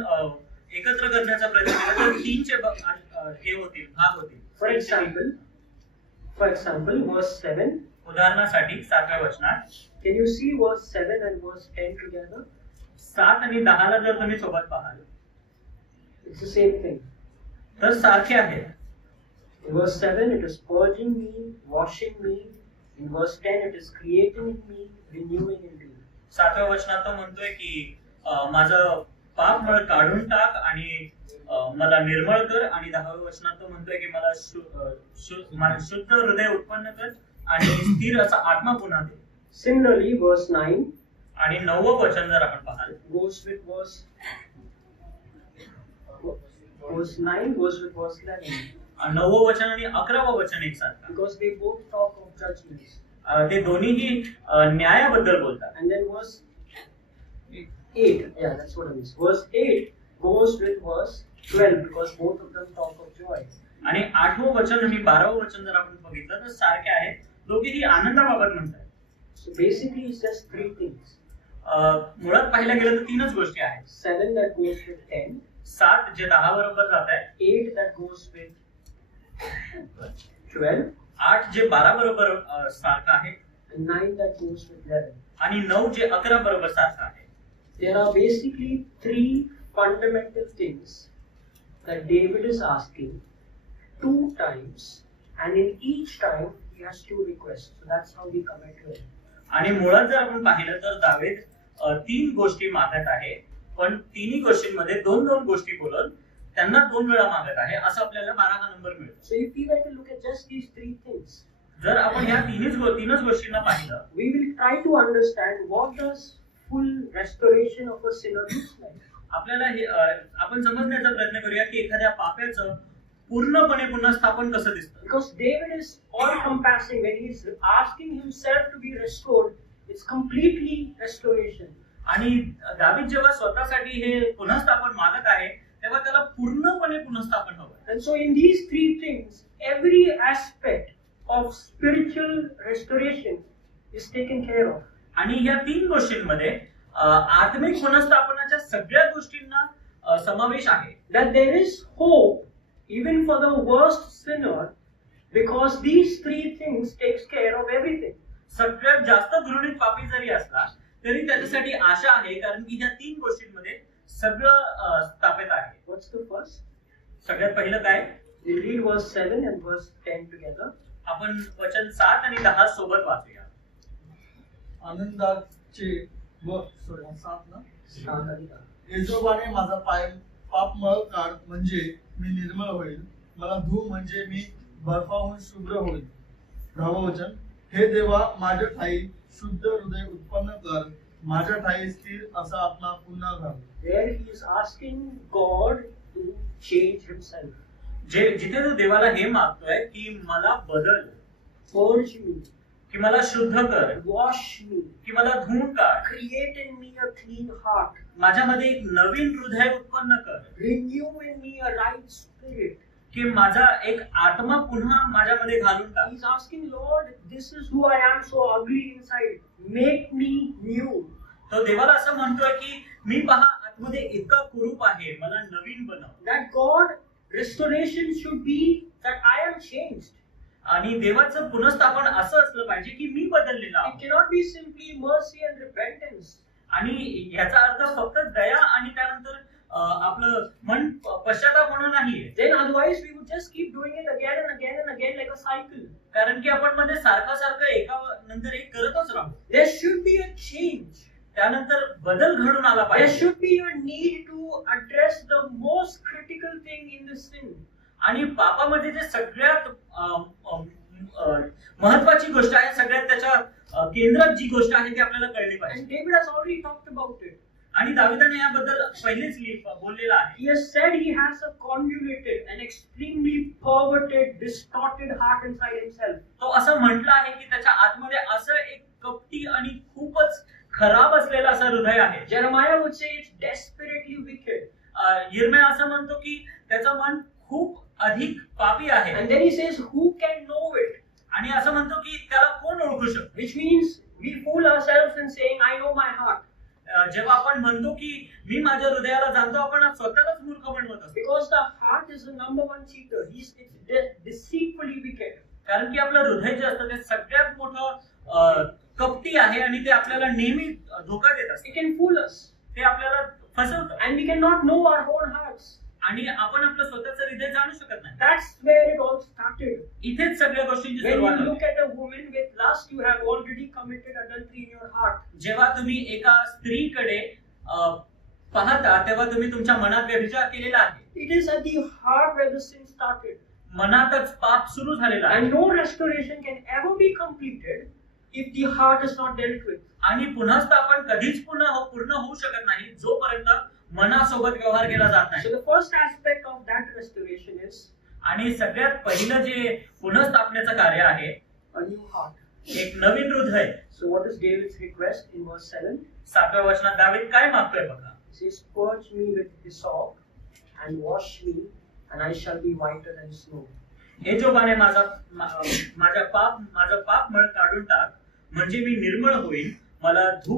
एकत्र करण्याचा प्रयत्न केला तर 3चे हे होतील, भाग होतील. For example, verse 7. उदाहरणासाठी 7व्या वचनात Can you see verse 7 and verse 10 together? 7 आणि 10 ला जर तुम्ही सोबत पाहाल It's the same thing. तर सारखे आहेत. In verse 7, it is purging me, washing me. In verse 10, it is creating in me, renewing in me. 7व्या वचनात तो म्हणतोय की माझं पाप मळ काढून टाक आणि मला निर्मळ कर. आणि 10व्या वचनात तो म्हणतोय की मला शुद्ध हृदय उत्पन्न कर आणि स्थिर असा आत्मा पुन्हा दे. Similarly, verse 9 आणि 9वं वचन जर आपण पाहाल goes with verse 9 goes with verse 11. 9वं वचन आणि 11वं वचन एकसारखं, Because they both talk of judgments. ते दोन्हीही न्यायाबद्दल बोलतात. And then verse 8, yeah, that's what I mean. Verse 8 goes with verse 12 because both of them talk of joy. आणि 8वं वचन आणि 12वं वचन जर आपण बघितलं तर सारखे आहेत, दोघेही आनंदाबाबत म्हणतात. So basically, it's just three things. मुळात पाहायला गेलं तर 3च गोष्टी आहेत. 7 that goes with 10, 7 जे 10 बरोबर जात आहे, 8 that goes with 12, 8 जे 12 बरोबर सारखं आहे, and 9 that goes with 11. आणि 9 जे 11 बरोबर सारखं आहे. There are basically three fundamental things that David is asking 2 times, and in each time he has 2 requests. So that's how we come to it. आणि मुळात जर आपण पाहिलं तर दावीद 3 गोष्टी मागत आहे, पण तिन्ही गोष्टींमध्ये 2-2 गोष्टी बोलून त्यांना 2 वेळा मागत आहे, असं आपल्याला 12 नंबर मिळतो. So if we were to look at just these 3 things, जर आपण ह्या तीनच गोष्टींना पाहिलं, we will try to understand what does full restoration of a sinner looks like. आपल्याला हे आपण समजण्याचा प्रयत्न करूया की एखाद्या पाप्याचं पूर्णपणे पुनर्स्थापन कसं दिसतं. Because David is all-compassing. When he is asking himself to be restored, it's completely restoration. आणि दावीद जेव्हा स्वतःसाठी हे पुनर्स्थापन मागत आहे तेव्हा त्याला पूर्णपणे पुनर्स्थापन हवं. And so in these 3 things, every aspect of spiritual restoration is taken care of. आणि ह्या 3 गोष्टींमध्ये आत्मिक पुनर्स्थापनाच्या सगळ्या गोष्टींना समावेश आहे. That there is hope even for the worst sinner because these 3 things takes care of everything. सगळ्यात जास्त घृणित पापी जरी असला तरी त्याच्यासाठी आशा आहे, कारण की ह्या 3 गोष्टींमध्ये सगळं स्थापित आहे. What's the first? सगळ्यात पहिलं काय? We read verse 7 and verse 10 together. आपण वचन 7 आणि 10 सोबत वाचूया. आनंदाचे व 7 ना येजोबाने माझा पापमळ काढ म्हणजे मी निर्मळ होईल, मला धू म्हणजे मी बर्फाहून शुभ्र होईल. 10वं वचन, हे देवा माझ्या ठाई शुद्ध हृदय उत्पन्न कर, माझ्या ठाई स्थिर असा आत्मा पुन्हा घाल. There he is asking God to change himself. जिथे तो देवाला हे मागतोय की मला बदल, Purge me, की मला शुद्ध कर, wash me, की मला धुवून काढ, create in me a clean heart, माझ्यामध्ये एक नवीन हृदय उत्पन्न कर, renew in me a right spirit. की माझा एक आत्मा पुन्हा माझ्यामध्ये घालून टाक. He's asking, Lord, this is who I am so ugly inside. Make me new. तो देवाला असं म्हणतोय की मी पहा आतमध्ये इतका कुरूप आहे, मला नवीन बनव. That God restoration should be that I am changed. आणि देवाचं पुनर्स्थापन असं असलं पाहिजे की मी बदललेला It आहे. cannot be simply mercy and repentance. आणि याचा अर्थ फक्त दया आणि त्यानंतर आपलं मन पश्चाताप म्हणून नाहीये. Then otherwise we would just keep doing it again and again and again like a cycle. कारण की आपण मध्ये सारखं एका नंतर एक करतच राहू. There should be a change. त्यानंतर बदल घडून आला There पाहिजे. should be a need to address the most critical thing in the sin. आणि पापामध्ये जे सगळ्यात महत्वाची गोष्ट आहे, सगळ्यात त्याच्या केंद्रात जी गोष्ट आहे ती आपल्याला कळली पाहिजे. And David has already talked about it. आणि दाविदाने याबद्दल पहिलेच बोललेला आहे. He has said he has a convoluted and extremely perverted, distorted heart inside himself. तो असं म्हटलं आहे की त्याच्या आतमध्ये असं एक कपटी आणि खूपच खराब असलेलं असं हृदय आहे. Jeremiah would say it's desperately wicked. यिर्मया असं म्हणतो की त्याचं मन खूप अधिक पापी आहे. And then he says, who can know it? आणि असं म्हणतो की त्याला कोण ओळखू शकतो. Which means we fool ourselves in saying, I know my heart. जेव्हा आपण म्हणतो की मी माझ्या हृदयाला जाणतो, आपण स्वतःलाच मूर्ख बनवत असतो. Because the heart is the number one cheater. It's deceitfully wicked. कारण की आपलं हृदय जे असतं ते सगळ्यात मोठं कपटी आहे आणि ते आपल्याला नेहमी धोका देत असते. It can fool us. ते आपल्याला फसवतं And we cannot know our own hearts. आणि आपण आपलं स्वतःचं हृदय जाणू शकत नाही. That's where it all started. इथेच सगळ्या गोष्टींची When सुरुवात you होते. look at a woman with lust, you have already committed adultery in your heart. जेव्हा तुम्ही एका स्त्रीकडे पाहता तेव्हा तुम्ही तुमच्या मनात व्यभिचार केलेला आहे. It is at the heart where the sin started. मनातच पाप सुरू झालेला आहे. And no restoration can ever be completed if the heart is not dealt with. आणि पुनर्स्थापन कधीच पूर्ण होऊ शकत नाही जोपर्यंत मनासोबत व्यवहार केला जात So नाही. the first aspect of that restoration is आणि सगळ्यात पहिलं जे पुनर्स्थापनेचं कार्य आहे a new heart. एक नवीन हृदय. So what is David's request in verse 7? 7व्या वचनात दावीद काय मागतोय बघा. He says, "Purge me with hyssop and wash me, and I shall be whiter than snow." एजोबाने माझं पाप मळ काढून टाक म्हणजे मी निर्मळ होईल. मला धू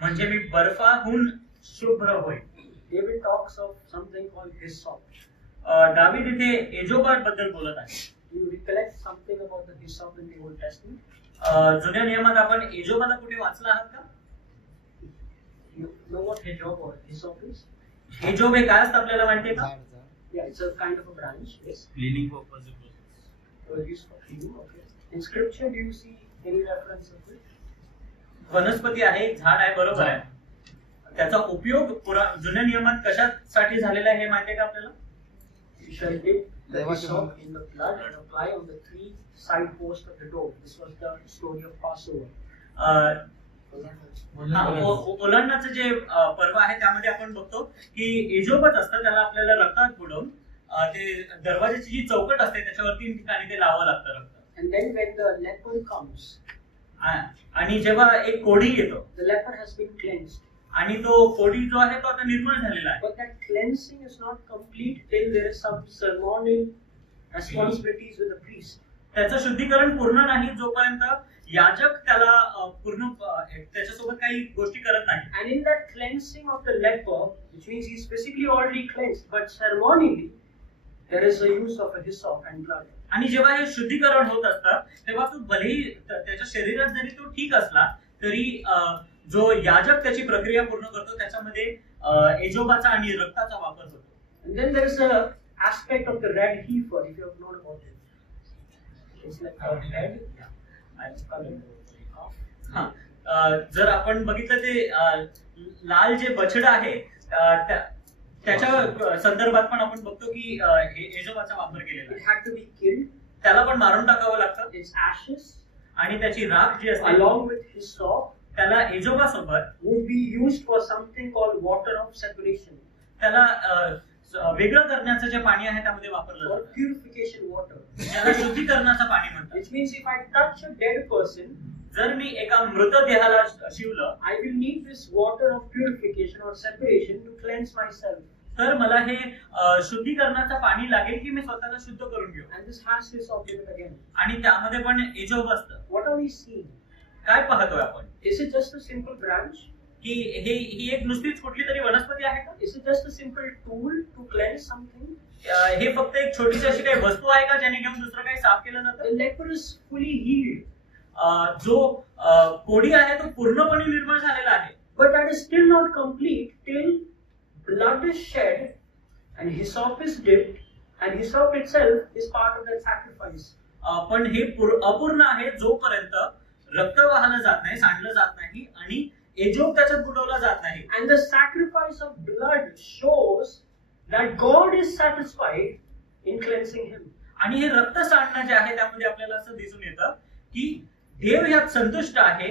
म्हणजे मी बर्फाहून शुभ्र होईल. David talks of something called hyssop. दावीद इथे एजोबाबद्दल बोलत आहे. Do you recollect something about the hyssop in the Old Testament? जुन्या नियमात आपण एजोबाला कुठे वाचला आहात का? You know what hyssop is? Azov हे काय असतं आपल्याला माहितीये का? Yeah, it's a kind of a branch. Yes. Cleaning purpose. Used for cleaning. Okay. In Scripture, do you see any reference of it? वनस्पती आहे, झाड आहे, बरोबर आहे. त्याचा उपयोग जुन्या नियमात कशासाठी झालेला आहे हे माहितीये का आपल्याला? You shall dip the hyssop in the blood and apply on the three side posts of the door. This was the story of Passover. ओलांडण्याचं जे पर्व आहे त्यामध्ये आपण बघतो की एजोबच असतं, त्याला आपल्याला रक्तात बुडवून ते दरवाजाची जी चौकट असते त्याच्यावर 3 ठिकाणी ते लावावं लागतं रक्त. And then when the leper comes, आणि जेव्हा एक कोढी येतो, the leper has been cleansed. आणि तो कोढी जो आहे तो आता निर्मळ झालेला आहे. But that cleansing is not complete till there is some ceremonial responsibilities with the priest. त्याचं शुद्धीकरण पूर्ण नाही जोपर्यंत याजक त्याला पूर्ण त्याच्यासोबत काही गोष्टी करत नाही. And in that cleansing of the leper, which means he's physically already cleansed, but ceremonially there is a use of a hyssop and blood. आणि जेव्हा हे शुद्धीकरण होत असतं तेव्हा तो भलेही त्याच्या शरीरात जरी तो ठीक असला तरी जो याजक त्याची प्रक्रिया पूर्ण करतो त्याच्यामध्ये एजोबाचा आणि रक्ताचा वापर होतो. And then there is a aspect of the red heifer, if you have known about it. It's like a red. जर आपण बघितलं ते लाल जे बछड आहे त्याच्या संदर्भात पण आपण बघतो की हे एजोबाचा वापर केलेला It आहे. had to be killed. त्याला पण मारून टाकावं लागतं. Its ashes, आणि त्याची राख जी असते along with hyssop, त्याला एजोबा सोबत would be used for something called water of separation, त्याला वेगळं करण्याचं जे पाणी आहे त्यामध्ये वापरलं or जातं, purification water. ज्याला शुद्धीकरणाचं पाणी म्हणतात. Which means if I touch a dead person, जर मी एका मृतदेहाला शिवलं I will need this water of purification or separation to cleanse myself. तर मला हे शुद्धीकरणाचं पाणी लागेल की मी स्वतःला शुद्ध करून घेऊ. And this has hyssop in it again. आणि त्यामध्ये पण एजोब असतं. What are we seeing? काय पाहतोय आपण Is it just a simple branch? की ही एक नुसतीच कुठली तरी वनस्पती आहे का? Is it just a simple tool to cleanse something? हे फक्त एक छोटीशी अशी काही वस्तू आहे का ज्याने घेऊन दुसरं काही साफ केलं जातं? The leper is fully healed, जो कोढी आहे तो पूर्णपणे निर्मळ झालेला आहे. but that is still not complete till blood is shed and hyssop is dipped, and hyssop itself is part of that sacrifice. पण हे अपूर्ण आहे जोपर्यंत रक्त वाहलं जात नाही, सांडलं जात नाही आणि एजोब त्याच्यात बुडवला जात नाही. And the sacrifice of blood shows that God is satisfied in cleansing him. आणि हे रक्त सांडणं जे आहे त्यामध्ये आपल्याला असं दिसून येतं की देव यात संतुष्ट आहे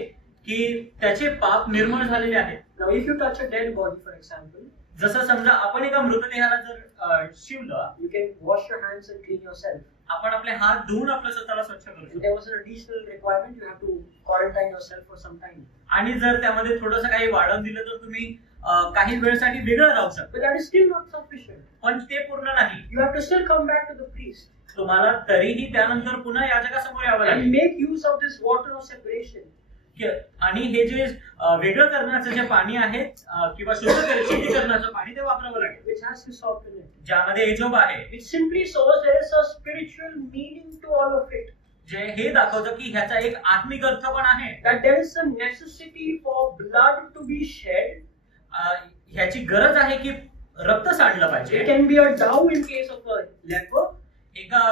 की त्याचे पाप निर्मळ झालेले आहेत. Now, if you touch a dead body, for example, जसं समजा आपण एका मृतदेहाला जर शिवलं, you can wash your hands and clean yourself. आपण आपले हात धुवून आपलं स्वतःला स्वच्छ करू If शकतो. there was an additional requirement, you have to quarantine yourself for some time. आणि जर त्यामध्ये थोडंसं काही वाढवून दिलं तर तुम्ही काही वेळसाठी वेगळं राहू शकता. But that is still not sufficient. पण ते पूर्ण नाही. You have to still come back to the priest तुम्हाला तरीही त्यानंतर पुन्हा याजकासमोर यावं and लागेल make use of this water of separation. आणि हे जे वेगळं करण्याचं जे पाणी आहे किंवा शुद्धीकरणाचं पाणी ते वापरावं लागेल, which has hyssop in it. ज्यामध्ये एजोब आहे. It simply shows there is a spiritual meaning to all of it. जे हे दाखवतं की ह्याचा एक आत्मिक अर्थ पण आहे. That there is a necessity for blood to be shed. ह्याची गरज आहे की रक्त सांडलं पाहिजे. It can be a dove in case of a leper. एका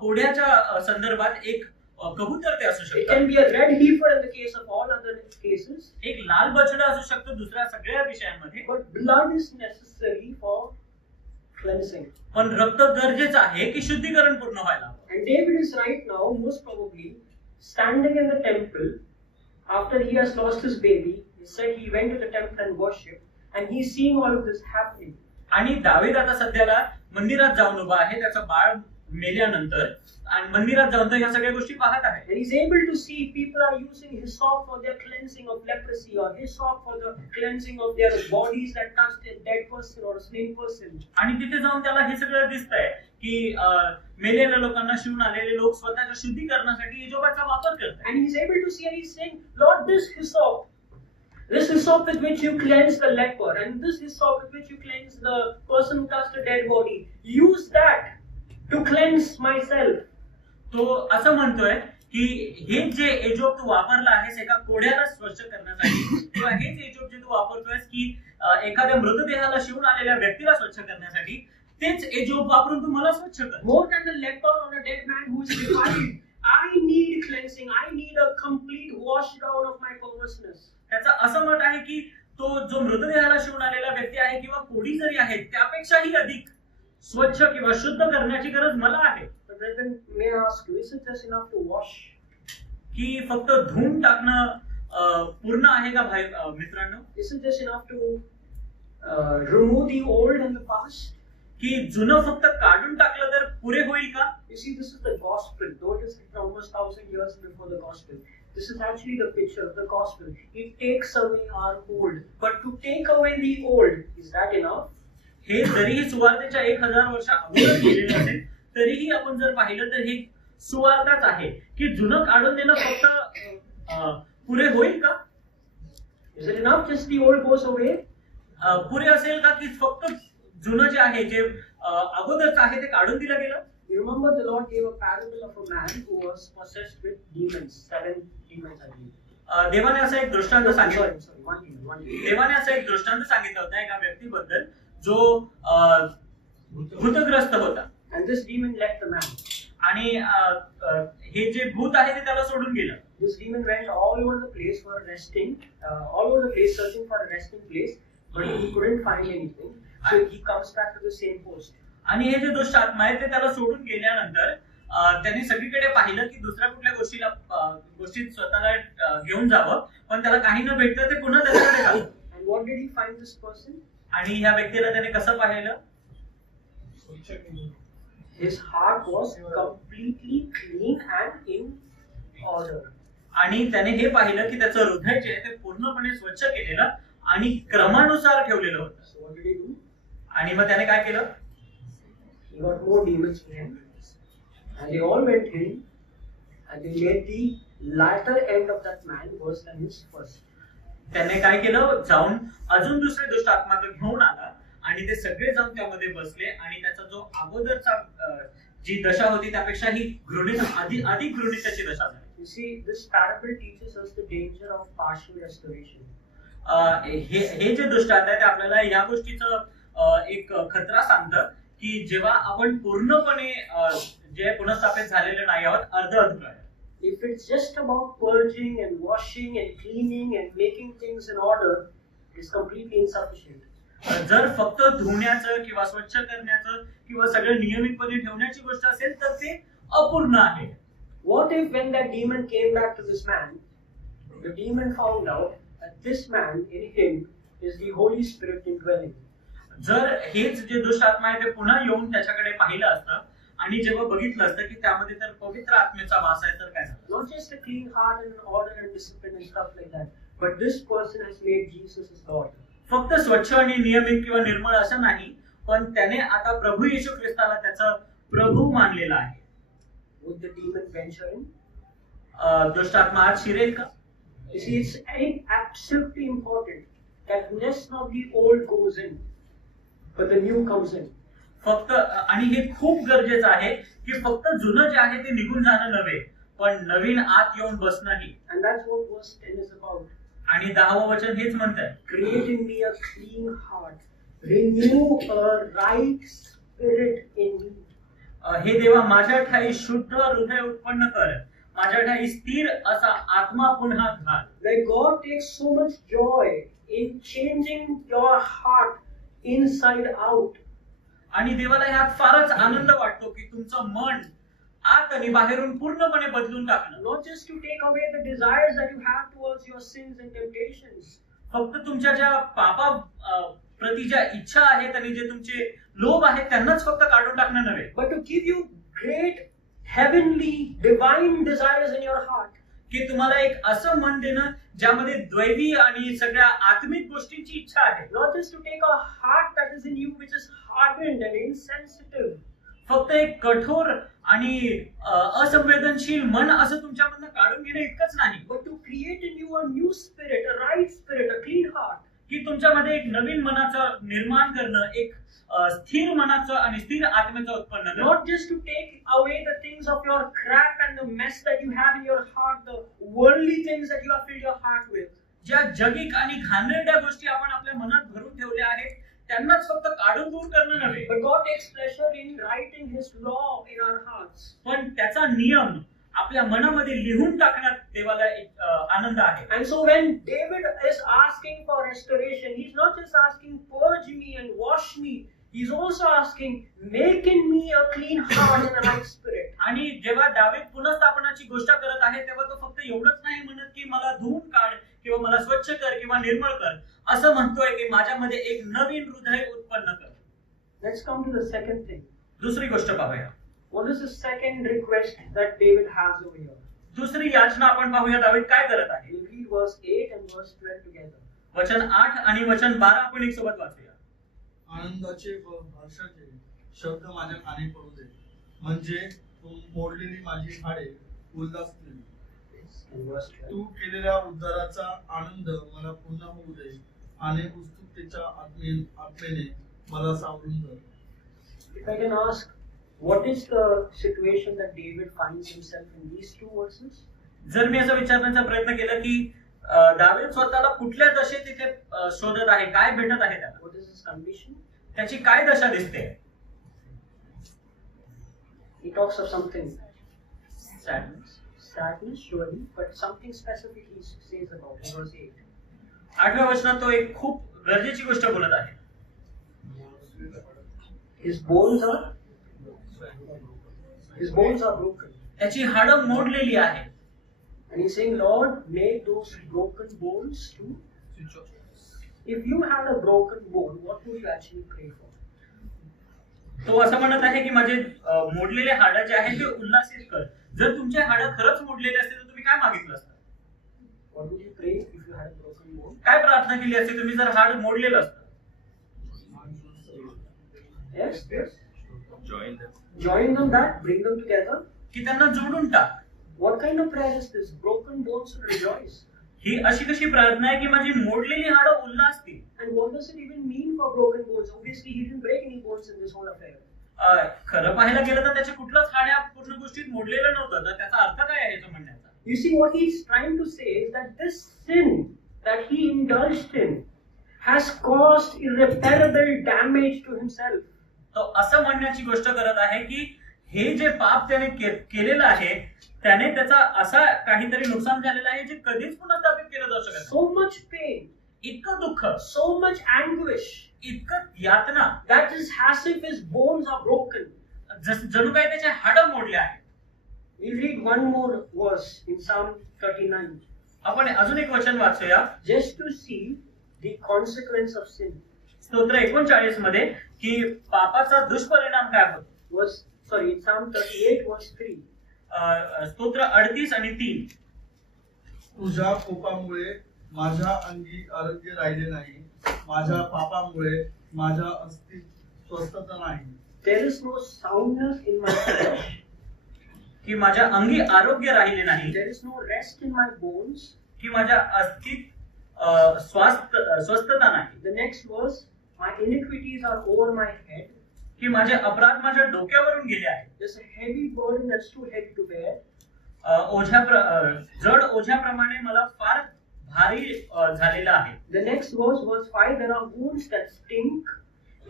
कोढ्याच्या संदर्भात एक कबूतर ते असू It शकतं. can be a red heifer in the case of all other cases. एक लाल बछडा असू शकतो दुसऱ्या सगळ्या विषयांमध्ये. But blood is necessary for cleansing. पण रक्त गरजेचं आहे की शुद्धीकरण पूर्ण व्हायला. And David is right now, most probably, standing in the temple after he has lost his baby. He said he went to the temple and worshipped, and he's seeing all of this happening. आणि दावीद आता सध्याला मंदिरात जाऊन उभा आहे त्याचं बाळ मेल्यानंतर, आणि मंदिरात जाऊन तर ह्या सगळ्या गोष्टी पाहत आहे. And he's able to see people are using hyssop for their cleansing of leprosy, or hyssop for the cleansing of their bodies that touched a dead person or a slain person. आणि तिथे जाऊन त्याला हे सगळं दिसतंय की मेलेल्या लोकांना शिवून आलेले लोक स्वतःच्या शुद्धीकरणासाठी एजोबाचा वापर करतात. And he's able to see, and he's saying, Lord, this hyssop with which you cleanse the leper, and this hyssop with which you cleanse the person who touched a dead body, use that to cleanse myself. तो असं म्हणतोय की हे जे Azov तू वापरला आहेस एका कोढ्याला स्वच्छ करण्यासाठी, किंवा हेच एजोब जे तू वापरतोयस की एखाद्या मृतदेहाला शिवून आलेल्या व्यक्तीला स्वच्छ करण्यासाठी, तेच एजोब वापरून तू मला स्वच्छ कर. More than the leper or a dead man who is defiled, I need cleansing. I need a complete wash down of my perverseness. त्याचं असं मत आहे की तो जो मृतदेहाला शिवून आलेला व्यक्ती आहे किंवा कोडी जरी आहे त्यापेक्षाही अधिक स्वच्छ किंवा शुद्ध करण्याची गरज मला आहे. But brethren, may I ask you, is it just enough to wash? की फक्त धुवून टाकणं पूर्ण आहे का भाई मित्रांनो? Is it just enough to remove the old and the past? की जुनं फक्त काढून टाकलं तर पुरे होईल का? You see, this is the gospel. Though it is written almost 1,000 years before the gospel, this is actually the picture of the gospel. It takes away our old. But to take away the old, is that enough? हे जरीही सुवार्तेच्या 1000 वर्ष अगोदर गेलेलं असेल तरीही आपण जर पाहिलं तर हे सुवार्ताच आहे की जुनं काढून देणं फक्त पुरे होईल का? Is it enough just the old goes away? पुरे असेल का की फक्त जुनं जे आहे जे अगोदरच आहे ते काढून दिलं गेलं? You remember the Lord gave a parable of a man who was possessed with demons, 7 demons, I believe. देवाने असं एक दृष्टांत सांगितलं. One demon. देवाने असं एक दृष्टांत सांगितलं होता एका व्यक्तीबद्दल जो भूतग्रस्त होता. And this demon left the man. आणि हे जे भूत आहे ते त्याला सोडून गेलं. This demon went all over the place for resting, all over the place searching for a resting place, but he couldn't find anything. So he comes back to the same post. आणि हे जे दुष्ट आत्मा आहे ते त्याला सोडून गेल्यानंतर त्यांनी सगळीकडे पाहिलं की दुसऱ्या कुठल्या गोष्टीत स्वतःला घेऊन जावं, पण त्याला काही न भेटतं ते पुन्हा त्याच्याकडे आलं. And what did he find this person? आणि ह्या व्यक्तीला त्याने कसं पाहिलं? His heart was completely clean and in order. आणि त्याने हे पाहिलं की त्याचं हृदय जे आहे ते पूर्णपणे स्वच्छ केलेलं आणि क्रमानुसार ठेवलेलं होतं. So what did he do? आणि मग त्याने काय केलं? He got more demons to him, and they all went in, and they made the latter end of that man worse than his first. त्याने काय केलं? जाऊन अजून दुसरे दुष्ट आत्मा तो घेऊन आला आणि ते सगळे जाऊन त्यामध्ये बसले आणि त्याचा जो अगोदरचा जी दशा होती त्यापेक्षा ही घृणित अधिक घृणित त्याची दशा झाली. You see, this parable teaches us the danger of partial restoration. हे जे दृष्टांत आहे ते आपल्याला या गोष्टीचं एक खतरा सांगतं की जेव्हा आपण पूर्णपणे जे पुनर्स्थापित झालेले नाही आहोत, अर्ध आहे. If it's just about purging and washing and cleaning and making things in order, it's completely insufficient. जर फक्त धुण्याचं किंवा स्वच्छ करण्याचं किंवा सगळं नियमितपणे ठेवण्याची गोष्ट असेल तर ते अपूर्ण आहे. What if when that demon came back to this man, the demon found out that this man in him is the Holy Spirit indwelling? जर हेच जे दुष्ट आत्मा आहे ते पुन्हा येऊन त्याच्याकडे पाहिलं असतं आणि जेव्हा बघितलं असतं की त्यामध्ये तर पवित्र आत्मेचा वास आहे तर काय झालं? Not just a clean heart and an order and discipline and stuff like that, but this person has made Jesus his Lord. फक्त स्वच्छ आणि नियमित किंवा निर्मळ असं नाही, पण त्याने आता प्रभू येशू ख्रिस्ताला त्याचा प्रभू मानलेला आहे. Would the demon venture in? दुष्ट आत्मा आत शिरेल का? You see, it's absolutely important that less of the old goes in, but the new comes in. फक्त आणि हे खूप गरजेचं आहे की फक्त जुनं जे आहे ते निघून जाणं नव्हे, पण नवीन आत येऊन बसणंही. And that's what verse 10 is about. आणि 10वं वचन हेच म्हणतंय, Create in me a clean heart, renew a right spirit in me. हे देवा माझ्या ठाई शुद्ध हृदय उत्पन्न कर, माझ्या ठाई स्थिर असा आत्मा पुन्हा घाल. Where God takes so much joy in changing your heart inside out. आणि देवाला ह्यात फारच आनंद वाटतो की तुमचं मन आत आणि बाहेरून पूर्णपणे बदलून टाकणं. Not just to take away the desires that you have towards your sins and temptations. फक्त तुमच्या ज्या पापा प्रति ज्या इच्छा आहेत आणि जे तुमचे लोभ आहेत त्यांनाच फक्त काढून टाकणं नव्हे, But to give you great heavenly divine desires in your heart. की तुम्हाला एक असं मन देणं ज्यामध्ये दैवी आणि सगळ्या आत्मिक गोष्टींची इच्छा आहे. Not just to take a heart that is in you which is hardened and insensitive. फक्त एक कठोर आणि असंवेदनशील मन असं तुमच्यामधनं काढून घेणं इतकंच नाही, But to create in you a new spirit, a right spirit, a clean heart. की तुमच्यामध्ये एक नवीन मनाचं निर्माण करणं, एक स्थिर मनाचं आणि स्थिर आत्मेचं उत्पन्न करणं. Not just to take away the things of your crap and the mess that you have in your heart, the worldly things that you have filled your heart with. ज्या जगिक आणि घाणेरड्या गोष्टी आपण आपल्या मनात भरून ठेवल्या आहेत त्यांनाच फक्त काढून दूर करणं नव्हे, But God takes pleasure in writing His law in our hearts. पण त्याचा नियम आपल्या मनामध्ये लिहून टाकण्यात देवाला एक आनंद आहे. And so when David is asking for restoration, he's not just asking, purge me and wash me. He's also asking, make in me a clean heart and a right spirit. आणि जेव्हा दावीद पुनर्स्थापनाची गोष्ट करत आहे तेव्हा तो फक्त एवढंच नाही म्हणत की मला धुवून काढ किंवा मला स्वच्छ कर किंवा निर्मळ कर, असं म्हणतोय की माझ्यामध्ये एक नवीन हृदय उत्पन्न कर. Let's come to the second thing. दुसरी गोष्ट पाहूया. What is the second request that David has over here? दुसरी याचना आपण पाहूया दावीद काय करत आहे. We'll read verse 8 and verse 12 together. वचन 8 आणि वचन 12 आपण एक सोबत वाचूया. आनंदाचे व हर्षाचे शब्द माझ्या कानी पडू दे, म्हणजे तू मोडलेली माझी हाडे उल्हासतील. And verse 12. तू केलेल्या उद्धाराचा आनंद मला पूर्ण होऊ दे आणि उत्सुकतेच्या आत्मेने मला सावरून धर. If I can ask, what is the situation that David finds himself in these two verses? जर मी असं विचारण्याचा प्रयत्न केला की दावीद स्वतःला कुठल्या दशेत तिथे शोधत आहे, काय भेटत आहे त्याला, What is his condition? त्याची काय दशा दिसते. He talks of something. Sadness. Sadness, surely, but something specific he says about in verse 8. 8व्या वचनात तो एक खूप गरजेची गोष्ट बोलत आहे. His bones are broken. त्याची हाडं मोडलेली आहे. And he's saying, Lord, make those broken bones too. If you had a broken bone, what would you actually pray for? तो असं म्हणत आहे की माझे मोडलेले हाडं जे आहेत ते उल्हासित कर. जर तुमचे हाडं खरंच मोडलेले असते तर तुम्ही काय मागितलं असतं. What would you pray if you had a broken bone? काय प्रार्थना केली असती तुम्ही जर हाड मोडलेलं असतं. Yes, yes. Join them back, bring them together. की त्यांना जोडून टाक. What kind of prayer is this? Broken bones will rejoice. ही अशी कशी प्रार्थना आहे की माझी मोडलेली हाडं उल्हासतील. And what does it even mean for broken bones? Obviously, he didn't break any bones in this whole affair. खरं पाहायला गेलं तर त्याचे कुठलंच हाड या पूर्ण गोष्टीत मोडलेलं नव्हतं. तर त्याचा अर्थ काय आहे याचा म्हणण्याचा. You see, what he's trying to say is that this sin that he indulged in has caused irreparable damage to himself. तो असं म्हणण्याची गोष्ट करत आहे की हे जे पाप त्याने केलेलं आहे त्याने त्याचा असा काहीतरी नुकसान झालेलं आहे जे कधीच पुनर्स्थापित केलं जाऊ शकत नाही. So much pain, इतकं दुःख, so much anguish, इतकं यातना, that is as if his bones are broken. जणू काही त्याचे हाडं मोडले आहे. We'll read one more verse in Psalm 39. आपण अजून एक वचन वाचूया Just to see the consequence of sin. स्तोत्र 39 मध्ये की पापाचा दुष्परिणाम काय होतो. Psalm 38 verse 3. स्तोत्र 38 आणि 3. तुझ्या कोपामुळे माझ्या अंगी आरोग्य राहिले नाही, माझ्या पापामुळे माझ्या अस्तित्व स्वस्थता नाही. There is no soundness in my flesh. की माझ्या अंगी आरोग्य राहिले नाही. There is no rest in my bones. की माझ्या अस्तित्व स्वस्थता नाही. The next verse, my iniquities are over my head. की माझे अपराध माझ्या डोक्यावरून गेले आहेत. There's a heavy burden that's too heavy to bear. जड ओझ्याप्रमाणे मला फार भारी झालेला आहे. The next verse, verse 5, there are wounds that stink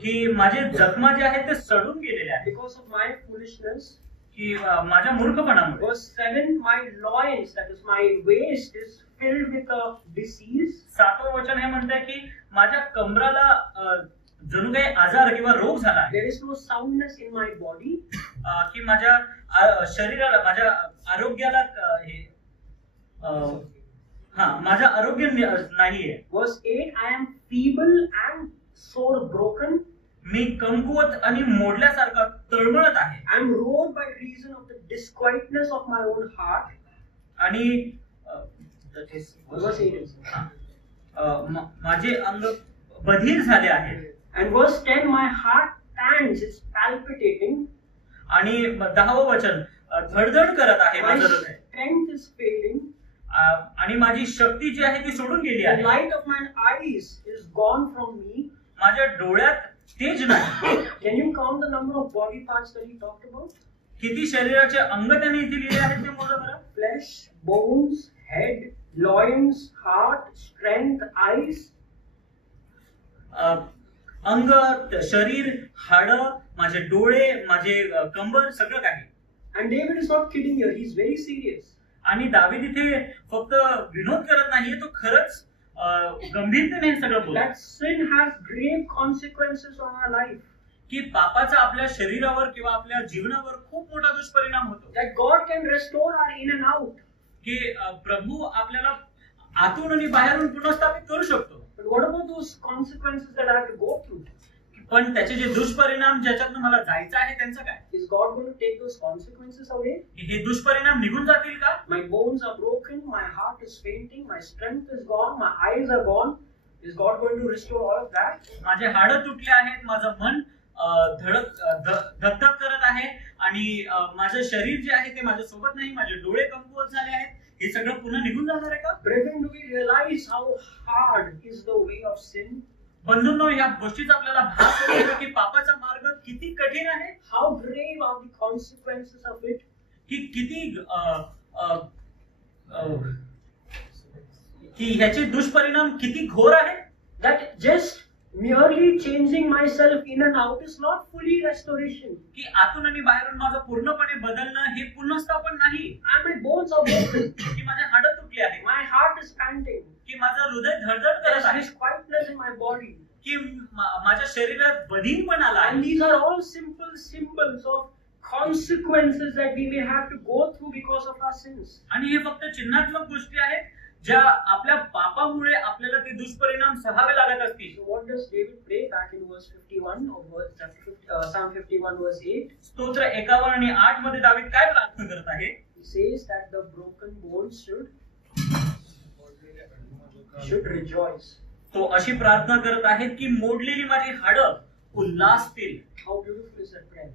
की माझे जखमा जे आहेत ते सडून गेलेले आहेत because of my foolishness. की माझ्या मूर्खपणामुळे. Verse 7, my loins, that is my waist, is filled with a disease. 7वं वचन हे म्हणतंय की माझ्या कमराला जणू काही आजार किंवा रोग झाला आहे. There is no soundness in my body. की माझ्या शरीराला माझ्या आरोग्याला माझं आरोग्य नाहीये. Verse 8, I am feeble and sore broken. मी कमकुवत आणि मोडल्यासारखा तळमळत आहे. I am roared by reason of the disquietness of my own heart. आणि Verse 8. माझे अंग बधीर झाले आहेत. And verse 10, my heart pangs, it's palpitating. आणि 10वं वचन धडधड करत आहे My माझं हृदय. strength is failing. आणि माझी शक्ती जी आहे ती सोडून गेली The आहे. light of my eyes is gone from me. माझ्या डोळ्यात तेज नाही. Can you count the number of body parts that he talked about? किती शरीराचे अंग त्याने इथे लिहिले आहेत ते मोजा बरं. Flesh, bones, head, loins, heart, strength, eyes. अंग, शरीर, हाड, माझे डोळे, माझे कंबर, सगळं काही. And David is not kidding here. He's very serious. आणि दावीद इथे फक्त विनोद करत नाहीये, तो खरंच गंभीरतेने हे सगळं बोलतो. That sin has grave consequences on our life. की पापाचा आपल्या शरीरावर किंवा आपल्या जीवनावर खूप मोठा दुष्परिणाम होतो. That God can restore our in and out. की प्रभू आपल्याला आतून आणि बाहेरून पुनर्स्थापित करू शकतो. But what about those consequences that I have to go through? पण त्याचे जे दुष्परिणाम ज्याच्यातून मला जायचं आहे त्यांचं काय? Is God going to take those consequences away? हे दुष्परिणाम निघून जातील का? My bones are broken, my heart is fainting, my strength is gone, my eyes are gone. Is God going to restore all of that? माझे हाडं तुटले आहेत, माझं मन धगधग करत आहे आणि माझं शरीर जे आहे ते माझ्या सोबत नाही, माझे डोळे कमकुवत झाले आहेत, हे सगळं पुन्हा निघून जाणार आहे का? Brethren, do we realize how hard is the way of sin? बंधूंनो, या गोष्टीचा आपल्याला भास होतो की पापाचा मार्ग किती कठीण आहे. How grave are the consequences of it? की किती की ह्याचे दुष्परिणाम किती घोर आहे. That just merely changing myself in and out is not fully restoration. की आतून आणि बाहेरून माझं पूर्णपणे बदलणं हे पुनर्स्थापन नाही. And my bones are broken. की माझे हाडं तुटले आहे, My heart is panting. की माझं हृदय धडधड करत आहे, There's quietness in my body. की माझ्या शरीरात बधीरपण आला And आहे. these are all simple symbols of consequences that we may have to go through because of our sins. आणि हे फक्त चिन्हात्मक गोष्टी आहेत ज्या आपल्या पापामुळे आपल्याला ते दुष्परिणाम सहावे लागत असतील. So what does David pray back in verse 51 of Psalm 51 verse 8? स्तोत्र 51 आणि 8 मध्ये दावीद काय प्रार्थना करत आहे? He says that the broken bones should rejoice. तो अशी प्रार्थना करत आहेत की मोडलेली माझी हाडं उल्हासतील. How beautiful is that prayer?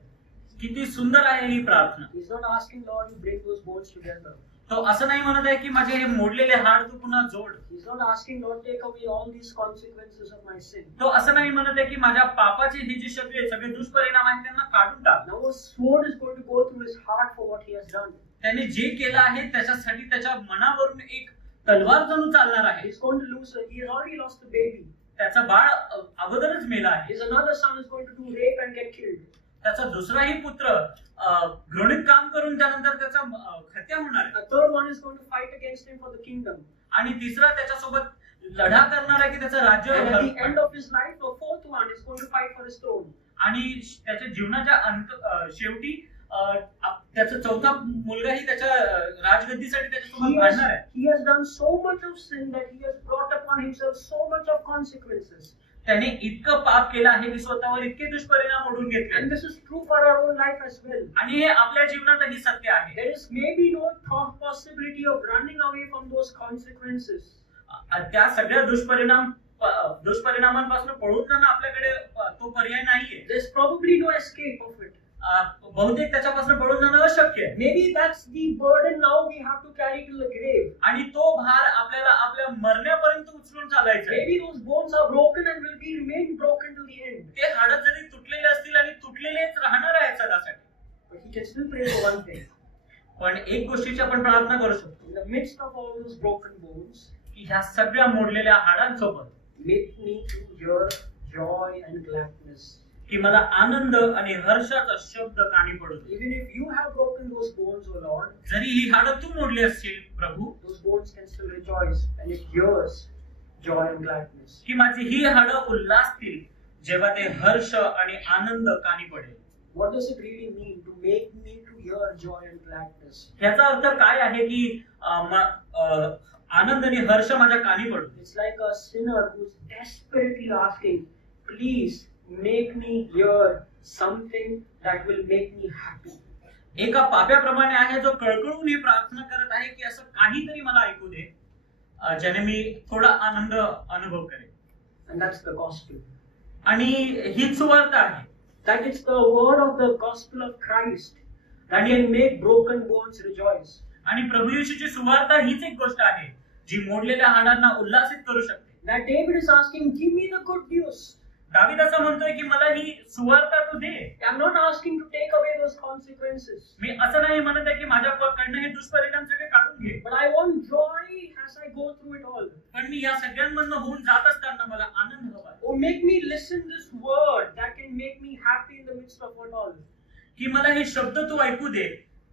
किती सुंदर आहे ही प्रार्थना. He's not asking Lord to bring those bones together. तो असं नाही म्हणत आहे की माझे हे मोडलेले हाड तू पुन्हा जोड. He's not asking Lord take away all these consequences of my sin. तो असं नाही म्हणत आहे की माझ्या पापाचे हे जे सगळे दुष्परिणाम आहेत त्यांना काढून टाक. Now a sword is going to go through his heart for what he has done. त्याने जे केलं आहे त्याच्यासाठी त्याच्या मनावरून एक तलवार जणू चालणार आहे. He's going to lose he has already lost the baby. त्याचा बाळ अगोदरच मेला आहे. His another son is going to do rape and get killed. त्याचा दुसराही पुत्र घृणित काम करून त्यानंतर त्याचा हत्या होणार आहे. A third one is going to fight against him for the kingdom. आणि तिसरा त्याच्यासोबत लढा करणार आहे की त्याचं राज्य. And at the end of his life, the fourth one is going to fight for his throne. आणि त्याच्या जीवनाच्या शेवटी त्याचा चौथा मुलगाही त्याच्या राजगद्दीसाठी त्याच्यासोबत भांडणार आहे. He has done so much of sin that he has brought upon himself so much of consequences. त्याने इतकं पाप केलं आहे की स्वतःवर इतके दुष्परिणाम ओढून घेतले. And this is true for our own life as well. आणि हे आपल्या जीवनातही सत्य आहे. There is maybe no possibility of running away from those consequences. त्या सगळ्या दुष्परिणामांपासून पळून जाणं आपल्याकडे तो पर्याय नाहीये. There's probably no escape of it. बहुतेक त्याच्यापासून पळून जाणं अशक्य आहे. Maybe that's the burden now we have to carry till the grave. आणि तो भार आपल्याला आपल्या मरण्यापर्यंत उचलून चालायचा आहे. Maybe those bones are broken and will be remain broken till the end. ते हाडं जरी तुटलेले असतील आणि तुटलेलेच राहणार आहेत सदासाठी, But he can still pray for one thing. पण एक गोष्टीची आपण प्रार्थना करू शकतो In the midst of all those broken bones, की ह्या सगळ्या मोडलेल्या हाडांसोबत make me to hear joy and gladness. की मला आनंद आणि हर्षाचा शब्द कानी पडू दे. Even if you have broken those bones, O Lord, जरी ही हाडं तू मोडली असतील प्रभू, those bones can still rejoice and it hears joy and gladness. की माझी ही हाडं उल्हासतील जेव्हा ते हर्ष आणि आनंद कानी पडेल. What does it really mean to make me to hear joy and gladness? ह्याचा अर्थ काय आहे की आनंद आणि हर्ष माझ्या कानी पडू. It's like a sinner who's desperately asking, please make me hear something that will make me happy. एका पाप्याप्रमाणे आहे जो कळकळून ही प्रार्थना करत आहे की असं काहीतरी मला ऐकू दे ज्याने मी थोडा आनंद अनुभव करेन. And that's the gospel. आणि हीच सुवार्ता आहे. That is the word of the gospel of Christ that can make broken bones rejoice. आणि प्रभू येशूची सुवार्ता हीच एक गोष्ट आहे जी मोडलेल्या हाडांना उल्हासित करू शकते. That David is asking, give me the good news. दावीद असं म्हणतोय की मला ही सुवार्ता तू दे. I'm not asking to take away those consequences. मी असं नाही म्हणत आहे की माझ्याकडनं हे दुष्परिणाम सगळे काढून घे, But I want joy as I go through it all. पण मी या सगळ्यांमधनं होऊन जात असताना मला आनंद हवा. Or make me listen this word that can make me happy in the midst of it all. की मला हे शब्द तू ऐकू दे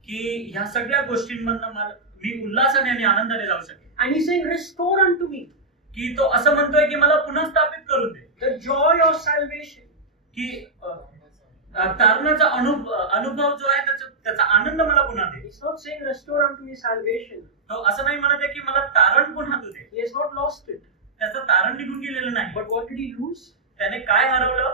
की ह्या सगळ्या गोष्टींमधनं मला मी उल्हासाने आणि आनंदाने जाऊ शकेन. And he's saying, restore unto me की तो असं म्हणतोय की मला पुन्हा स्थापित करून दे, the joy of salvation. की तारणाचा अनुभव जो आहे त्याचा आनंद मला पुन्हा दे. He's not saying restore unto me salvation. तो असं नाही म्हणत आहे की मला तारण पुन्हा तू दे. He has not lost it. त्याचं तारण निघून गेलेलं नाही. But what did he lose? त्याने काय हरवलं?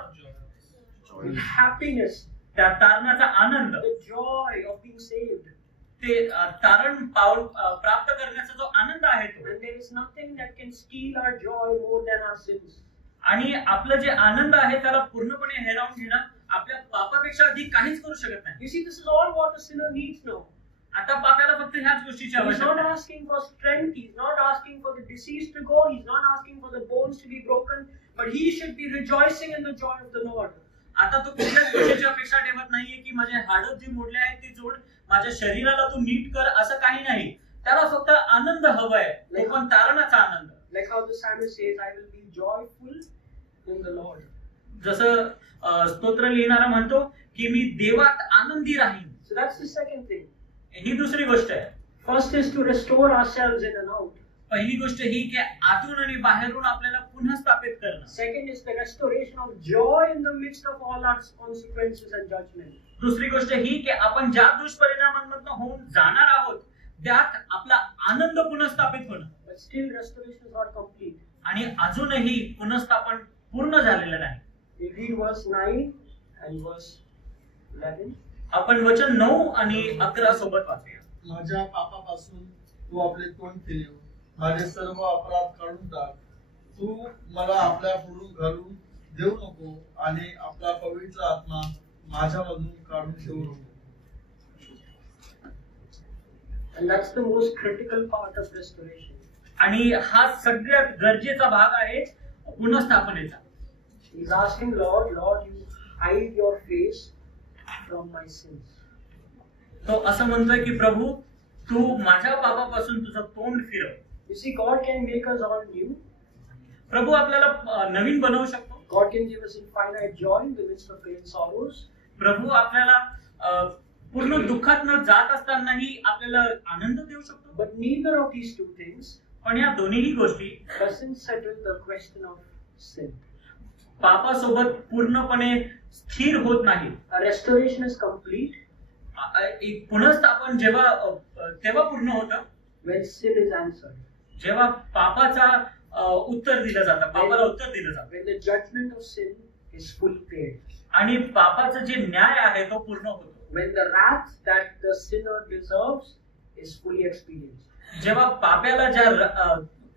Happiness. त्या तारणाचा आनंद, The joy of being saved. ते तारण प्राप्त करण्याचा जो आनंद आहे तो. And there is nothing that can steal our joy more than our sins. आणि आपलं जे आनंद आहे त्याला पूर्णपणे हेरावून घेणं आपल्या पापापेक्षा अधिक काहीच करू शकत नाही. You see, this is all what a sinner needs now. आता पाप्याला फक्त ह्याच गोष्टीची He's आवश्यकता not आहे. asking for strength. He's not asking for the deceased to go. He's not asking for the bones to be broken. But he should be rejoicing in the joy of the Lord. आता तो कुठल्याच गोष्टीची अपेक्षा ठेवत नाहीये की माझे हाडं जी मोडले आहेत ती जोड, माझ्या शरीराला तू नीट कर, असं काही नाही. त्याला फक्त आनंद हवाय, तो पण तारणाचा आनंद. Like how the psalmist says, I will be joyful in the Lord. जसं स्तोत्र लिहिणारा म्हणतो की मी देवात आनंदी राहीन. So that's the second thing. ही दुसरी गोष्ट आहे. First is to restore ourselves in and out. पहिली गोष्ट ही की आतून आणि बाहेरून आपल्याला पुन्हा स्थापित करणं. Second is the restoration of joy in the midst of all our consequences and judgment. दुसरी गोष्ट ही की आपण ज्या दुष्परिणामांमधून होऊन जाणार आहोत त्यात आपला आनंद पुनर्स्थापित होणं. But still restoration is not complete. आणि अजूनही पुनर्स्थापन पूर्ण झालेलं नाही. We read verse 9 and verse 11. आपण वचन 9 आणि 11 सोबत वाचूया. माझ्या पापापासून तू आपले तोंड फिरव, माझे सर्व अपराध काढून टाक. तू मला आपल्या पुढून घालून देऊ नको आणि आपला पवित्र आत्मा माझ्यामधून काढून ठेवू नको. And that's the most critical part of restoration. आणि हा सगळ्यात गरजेचा भाग आहे पुनर्स्थापनेचा. He's asking, Lord, you hide your face from my sins. तो असं म्हणतोय की प्रभू तू माझ्या पापापासून तुझं तोंड फिरव. You see, God can make us all new. प्रभू आपल्याला नवीन बनवू शकतो. God can give us infinite joy in the midst of great sorrows. प्रभू आपल्याला पूर्ण दुःखात न जात असतानाही आपल्याला आनंद देऊ शकतो. But neither of these two things पण या दोन्हीही गोष्टी doesn't settle the question of sin. पापासोबत पूर्णपणे स्थिर होत नाही. A restoration is complete एक पुनर्स्थापन तेव्हा पूर्ण होतं when sin is answered. जेव्हा पापाचा उत्तर दिलं जातं, पापाला उत्तर दिलं जातं. When the judgment of sin is fully paid. आणि पापाचा जे न्याय आहे तो पूर्ण होतो. When the wrath that the sinner deserves is fully experienced. जेव्हा पाप्याला ज्या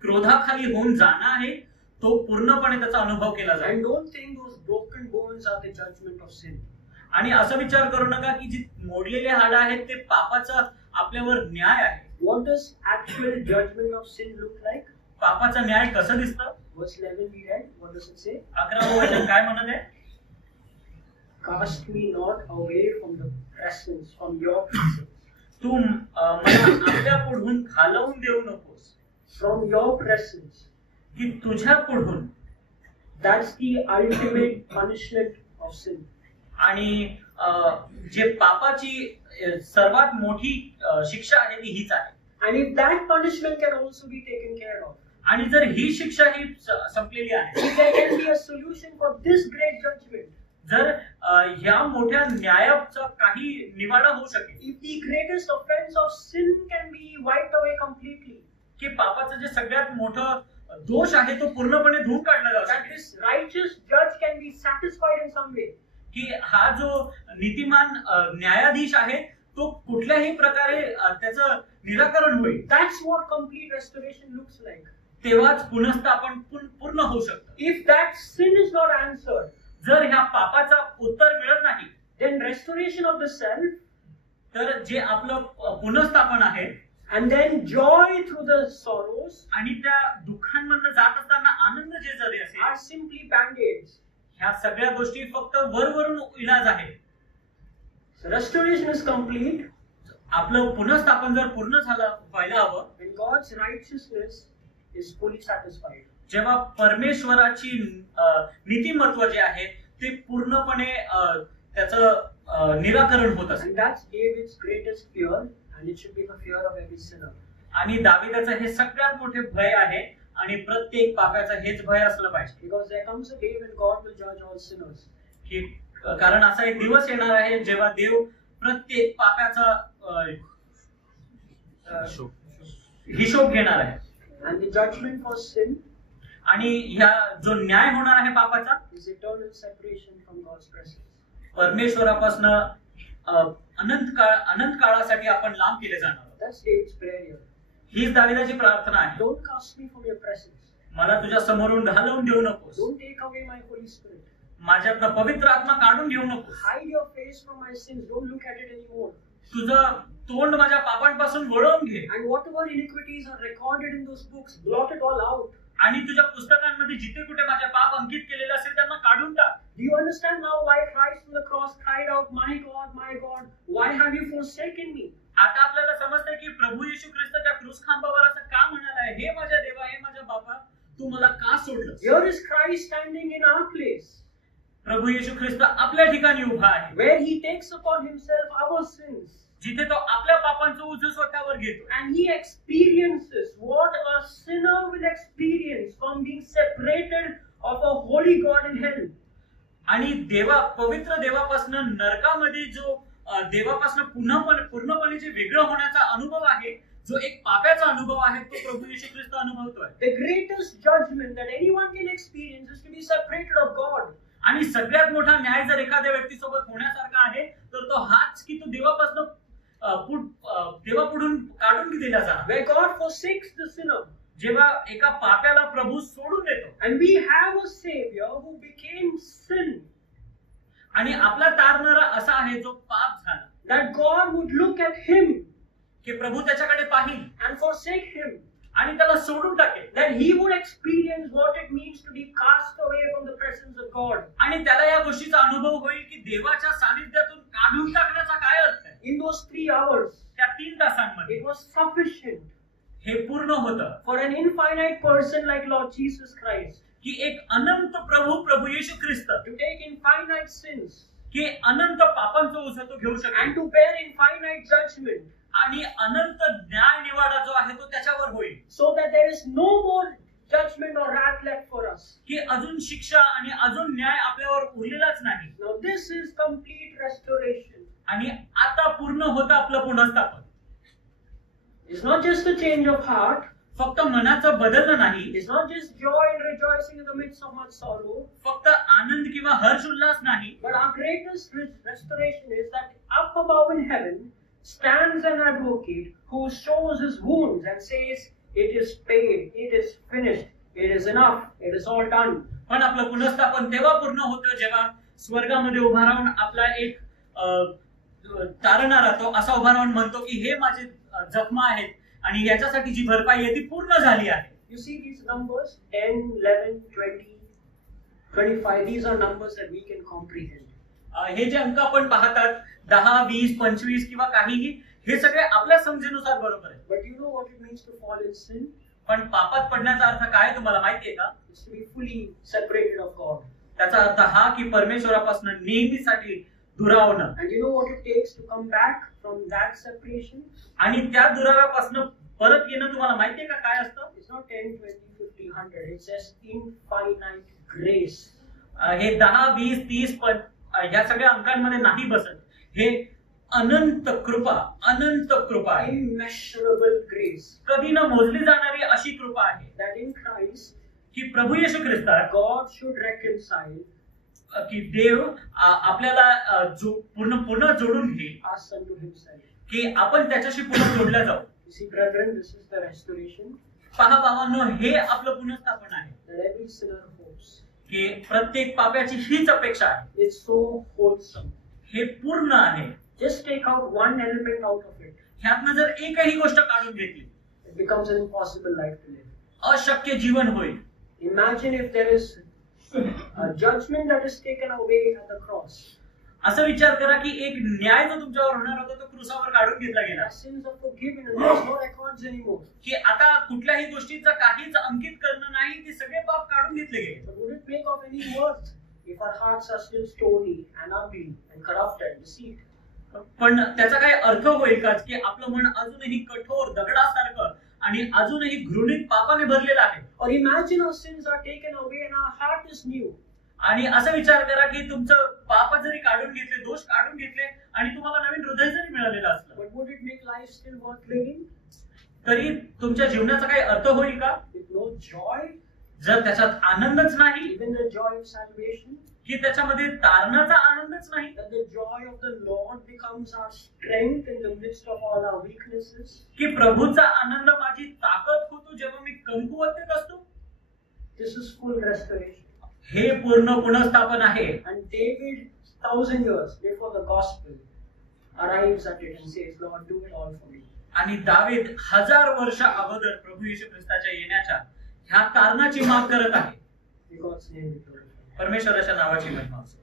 क्रोधाखाली होऊन जाणं आहे तो पूर्णपणे त्याचा अनुभव केला जातो. And don't think those broken bones are the judgment of sin. आणि असा विचार करू नका की जी मोडलेले हाड आहेत ते पापाचा आपल्यावर न्याय आहे. What does actual judgment of sin look like? पापाचा न्याय कसं दिसतं? Verse 11 we read. What does it say? 11वं वचन काय म्हणत आहे? Cast me not away from the presence, from your presence. तू मला आपल्या पुढून घालवून देऊ नकोस. From your presence. की तुझ्या पुढून. That's the ultimate punishment of sin. आणि जे पापाची सर्वात मोठी शिक्षा आहे ती हीच आहे. And if that punishment can also be taken care of, आणि जर ही शिक्षा ही संपलेली आहे, if there can be a solution for this great judgment, जर ह्या मोठ्या न्यायाचा काही निवाडा होऊ शकेल, if the greatest offense of sin can be wiped away completely, की पापाचं जे सगळ्यात मोठं दोष आहे तो पूर्णपणे धुवून काढला जाऊ that शकेल, this righteous judge can be satisfied in some way, की हा जो नीतिमान न्यायाधीश आहे तो कुठल्याही प्रकारे त्याचं निराकरण होईल, that's what complete restoration looks like. तेव्हाच पुनर्स्थापन पूर्ण होऊ शकतं. If that sin is not answered, जर ह्या पापाचा उत्तर मिळत नाही, then restoration of the self, तर जे आपलं पुनर्स्थापन आहे, and then joy through the sorrows, आणि त्या दुःखांमधून जात असताना आनंद जे जरी असेल, are simply band-aids. ह्या सगळ्या गोष्टी फक्त वरवरून इलाज आहे. So restoration is complete आपलं पुनर्स्थापन जर पूर्ण झालं व्हायला हवं, when God's righteousness is fully satisfied. जेव्हा परमेश्वराची नीतिमत्व जे आहे ते पूर्णपणे त्याचं निराकरण होत असेल. And that's David's greatest fear, and it should be the fear of every sinner. आणि दाविदाचं हे सगळ्यात मोठे भय आहे आणि प्रत्येक पापाचं हेच भय असलं पाहिजे. Because there comes a day when God will judge all sinners. की कारण असा एक दिवस येणार आहे जेव्हा देव प्रत्येक पापाचा हिशोब घेणार आहे. And the judgment for sin आणि ह्या जो न्याय होणार आहे पापाचा, is eternal separation from God's presence. परमेश्वरापासून अनंत काळासाठी आपण लांब केले जाणार आहोत. That's David's prayer here. हीच दाविदाची प्रार्थना आहे. Don't cast me from your presence. मला तुझ्या समोरून घालवून देऊ नकोस. Don't take away my Holy Spirit. माझ्यातनं पवित्र आत्मा काढून घेऊ नकोस. Hide your face from my sins. Don't look at it anymore. तुझं तोंड माझ्या पापांपासून वळवून घे. And whatever iniquities are recorded in those books, blot it all out. आणि तुझ्या पुस्तकांमध्ये जिथे कुठे माझे पाप अंकित केलेले असेल त्यांना काढून टाक. Do you understand now why Christ on the cross cried out, my God, why have you forsaken me? आता आपल्याला समजतंय की प्रभू येशू ख्रिस्त त्या क्रूस खांबावर असं का म्हणालाय, हे माझ्या देवा, हे माझ्या बाबा, तू मला का सोडलंस? Here is Christ standing in our place, प्रभू येशू ख्रिस्त आपल्या ठिकाणी उभा आहे, where he takes upon himself our sins, जिथे तो आपल्या पापांचं ओझं स्वतःवर घेतो. and he experiences what a sinner will experience from being separated of a holy God in hell. आणि पवित्र देवापासून नरकामध्ये जो देवापासून पूर्णपणे जे वेगळं होण्याचा अनुभव आहे, जो एक पाप्याचा अनुभव आहे, तो प्रभू येशू ख्रिस्त अनुभवतोय. The greatest judgment that anyone can experience is to be separated of God. आणि सगळ्यात मोठा न्याय जर एखाद्या व्यक्तीसोबत होण्यासारखा आहे तर तो हाच की तो देवापासून देवापुढून काढून दिला जाणार. Where God forsakes the sinner. जेव्हा एका पाप्याला प्रभू सोडून देतो. And we have a savior who became sin. आणि आपला तारणारा असा आहे जो पाप झाला. That God would look at him. की प्रभू त्याच्याकडे पाहिल. And forsake him. आणि त्याला सोडून टाकेल. That he would experience what it means to be cast away from the presence of God. आणि त्याला या गोष्टीचा अनुभव होईल की देवाच्या सानिध्यातून काढून टाकण्याचा काय अर्थ आहे. In those 3 hours. त्या 3 तासांमध्ये. It was sufficient. हे पूर्ण होतं. For an infinite person like Lord Jesus Christ. की एक अनंत प्रभू येशू ख्रिस्त. To take infinite sins. की अनंत पापांचं ओझं तो घेऊ शकेल. And to bear infinite judgment. आणि अनंत न्याय निवाडा जो आहे तो त्याच्यावर होईल. So that there is no more judgment or wrath left for us. की अजून शिक्षा आणि अजून न्याय आपल्यावर उरलेलाच नाही. Now this is complete restoration. आणि आता पूर्ण होतं आपलं पुनर्स्थापन. It's not just a change of heart. फक्त मनाचं बदलणं नाही. It's not just joy and rejoicing in the midst of much sorrow. फक्त आनंद किंवा हर्ष उल्हास नाही. But our greatest restoration is that up above in heaven stands an advocate who shows his wounds and says, it is paid, it is finished, it is enough, it is all done. पण आपलं पुनर्स्थापन तेव्हा पूर्ण होतं जेव्हा स्वर्गामध्ये उभा राहून आपला एक तारणारा तो असा उभा राहून म्हणतो की हे माझे जखमा आहेत आणि याच्यासाठी जी भरपाई आहे ती पूर्ण झाली आहे. You see these numbers 10, 11, 20, 25. These are numbers that we can comprehend. हे जे अंक आपण पाहतात 10, 20, 25 किंवा काहीही हे सगळे आपल्या समजेनुसार बरोबर आहे. But you know what it means to fall in sin? पण पापात पडण्याचा अर्थ काय तुम्हाला माहितीये का? It's to be fully separated of God. त्याचा अर्थ हा की परमेश्वरापासून नेहमीसाठी दुरावणं. And you know what it takes to come back from that separation? आणि त्या दुराव्यापासून परत येणं तुम्हाला माहितीये का काय असतं? It's not 10, 20, 50, 100. It's just infinite grace. हे 10, 20, 30 पण या सगळ्या अंकांमध्ये नाही बसत. हे अनंत कृपा आहे. Immeasurable grace. कधी न मोजली जाणारी अशी कृपा आहे That in Christ, की प्रभू येशू ख्रिस्तात God should reconcile की देव आपल्याला पूर्ण जोडून घे us unto himself. की आपण त्याच्याशी पुन्हा जोडल्या जाऊ. You see, brethren, this is the restoration पहा भावांनो, हे आपलं पुनर्स्थापन आहे that every sinner hopes. की प्रत्येक पाप्याची हीच अपेक्षा आहे. It's so wholesome. हे पूर्ण आहे. Just take out one element out of it. ह्यातनं जर एकही गोष्ट काढून घेतली It becomes an impossible life to live. अशक्य जीवन होईल. Imagine if there is a judgment that is taken away at the cross. असं विचार करा की एक न्याय जो तुमच्यावर होणार होता तो क्रूसावर काढून घेतला गेला. Our sins are forgiven and there is no records anymore. की आता कुठल्याही गोष्टीचं काहीच अंकित करणं नाही, ते सगळे पाप काढून घेतले गेले. But would it make of any worth if our hearts are still stony and ugly and corrupted, deceived? पण त्याचा काय अर्थ होईल का की आपलं मन अजूनही कठोर दगडासारखं आणि अजूनही घृणित पापाने भरलेलं आहे? Or imagine our sins are taken away and our heart is new. आणि असं विचार करा की तुमचं पाप जरी काढून घेतले, दोष काढून घेतले आणि तुम्हाला नवीन हृदय जरी मिळालेलं असलं, But would it make life still worth living? तरी तुमच्या जीवनाचा काही अर्थ होईल का? With no joy, जर त्याच्यात आनंदच नाही, even the joy of salvation, की त्याच्यामध्ये तारणाचा आनंदच नाही, that the joy of the Lord becomes our strength in the midst of all our weaknesses. की प्रभूचा आनंद माझी ताकद होतो जेव्हा मी कमकुवतेत असतो. This is full restoration. हे पूर्ण पुनर्स्थापन आहे. And David, 1,000 years before the gospel, arrives at it and says, Lord, do it all for me. आणि दावीद 1000 वर्ष अगोदर प्रभू येशू ख्रिस्ताच्या येण्याच्या ह्या तारणाची माग करत आहे. May God's name be glorified. परमेश्वराच्या नावाची महिमा असो.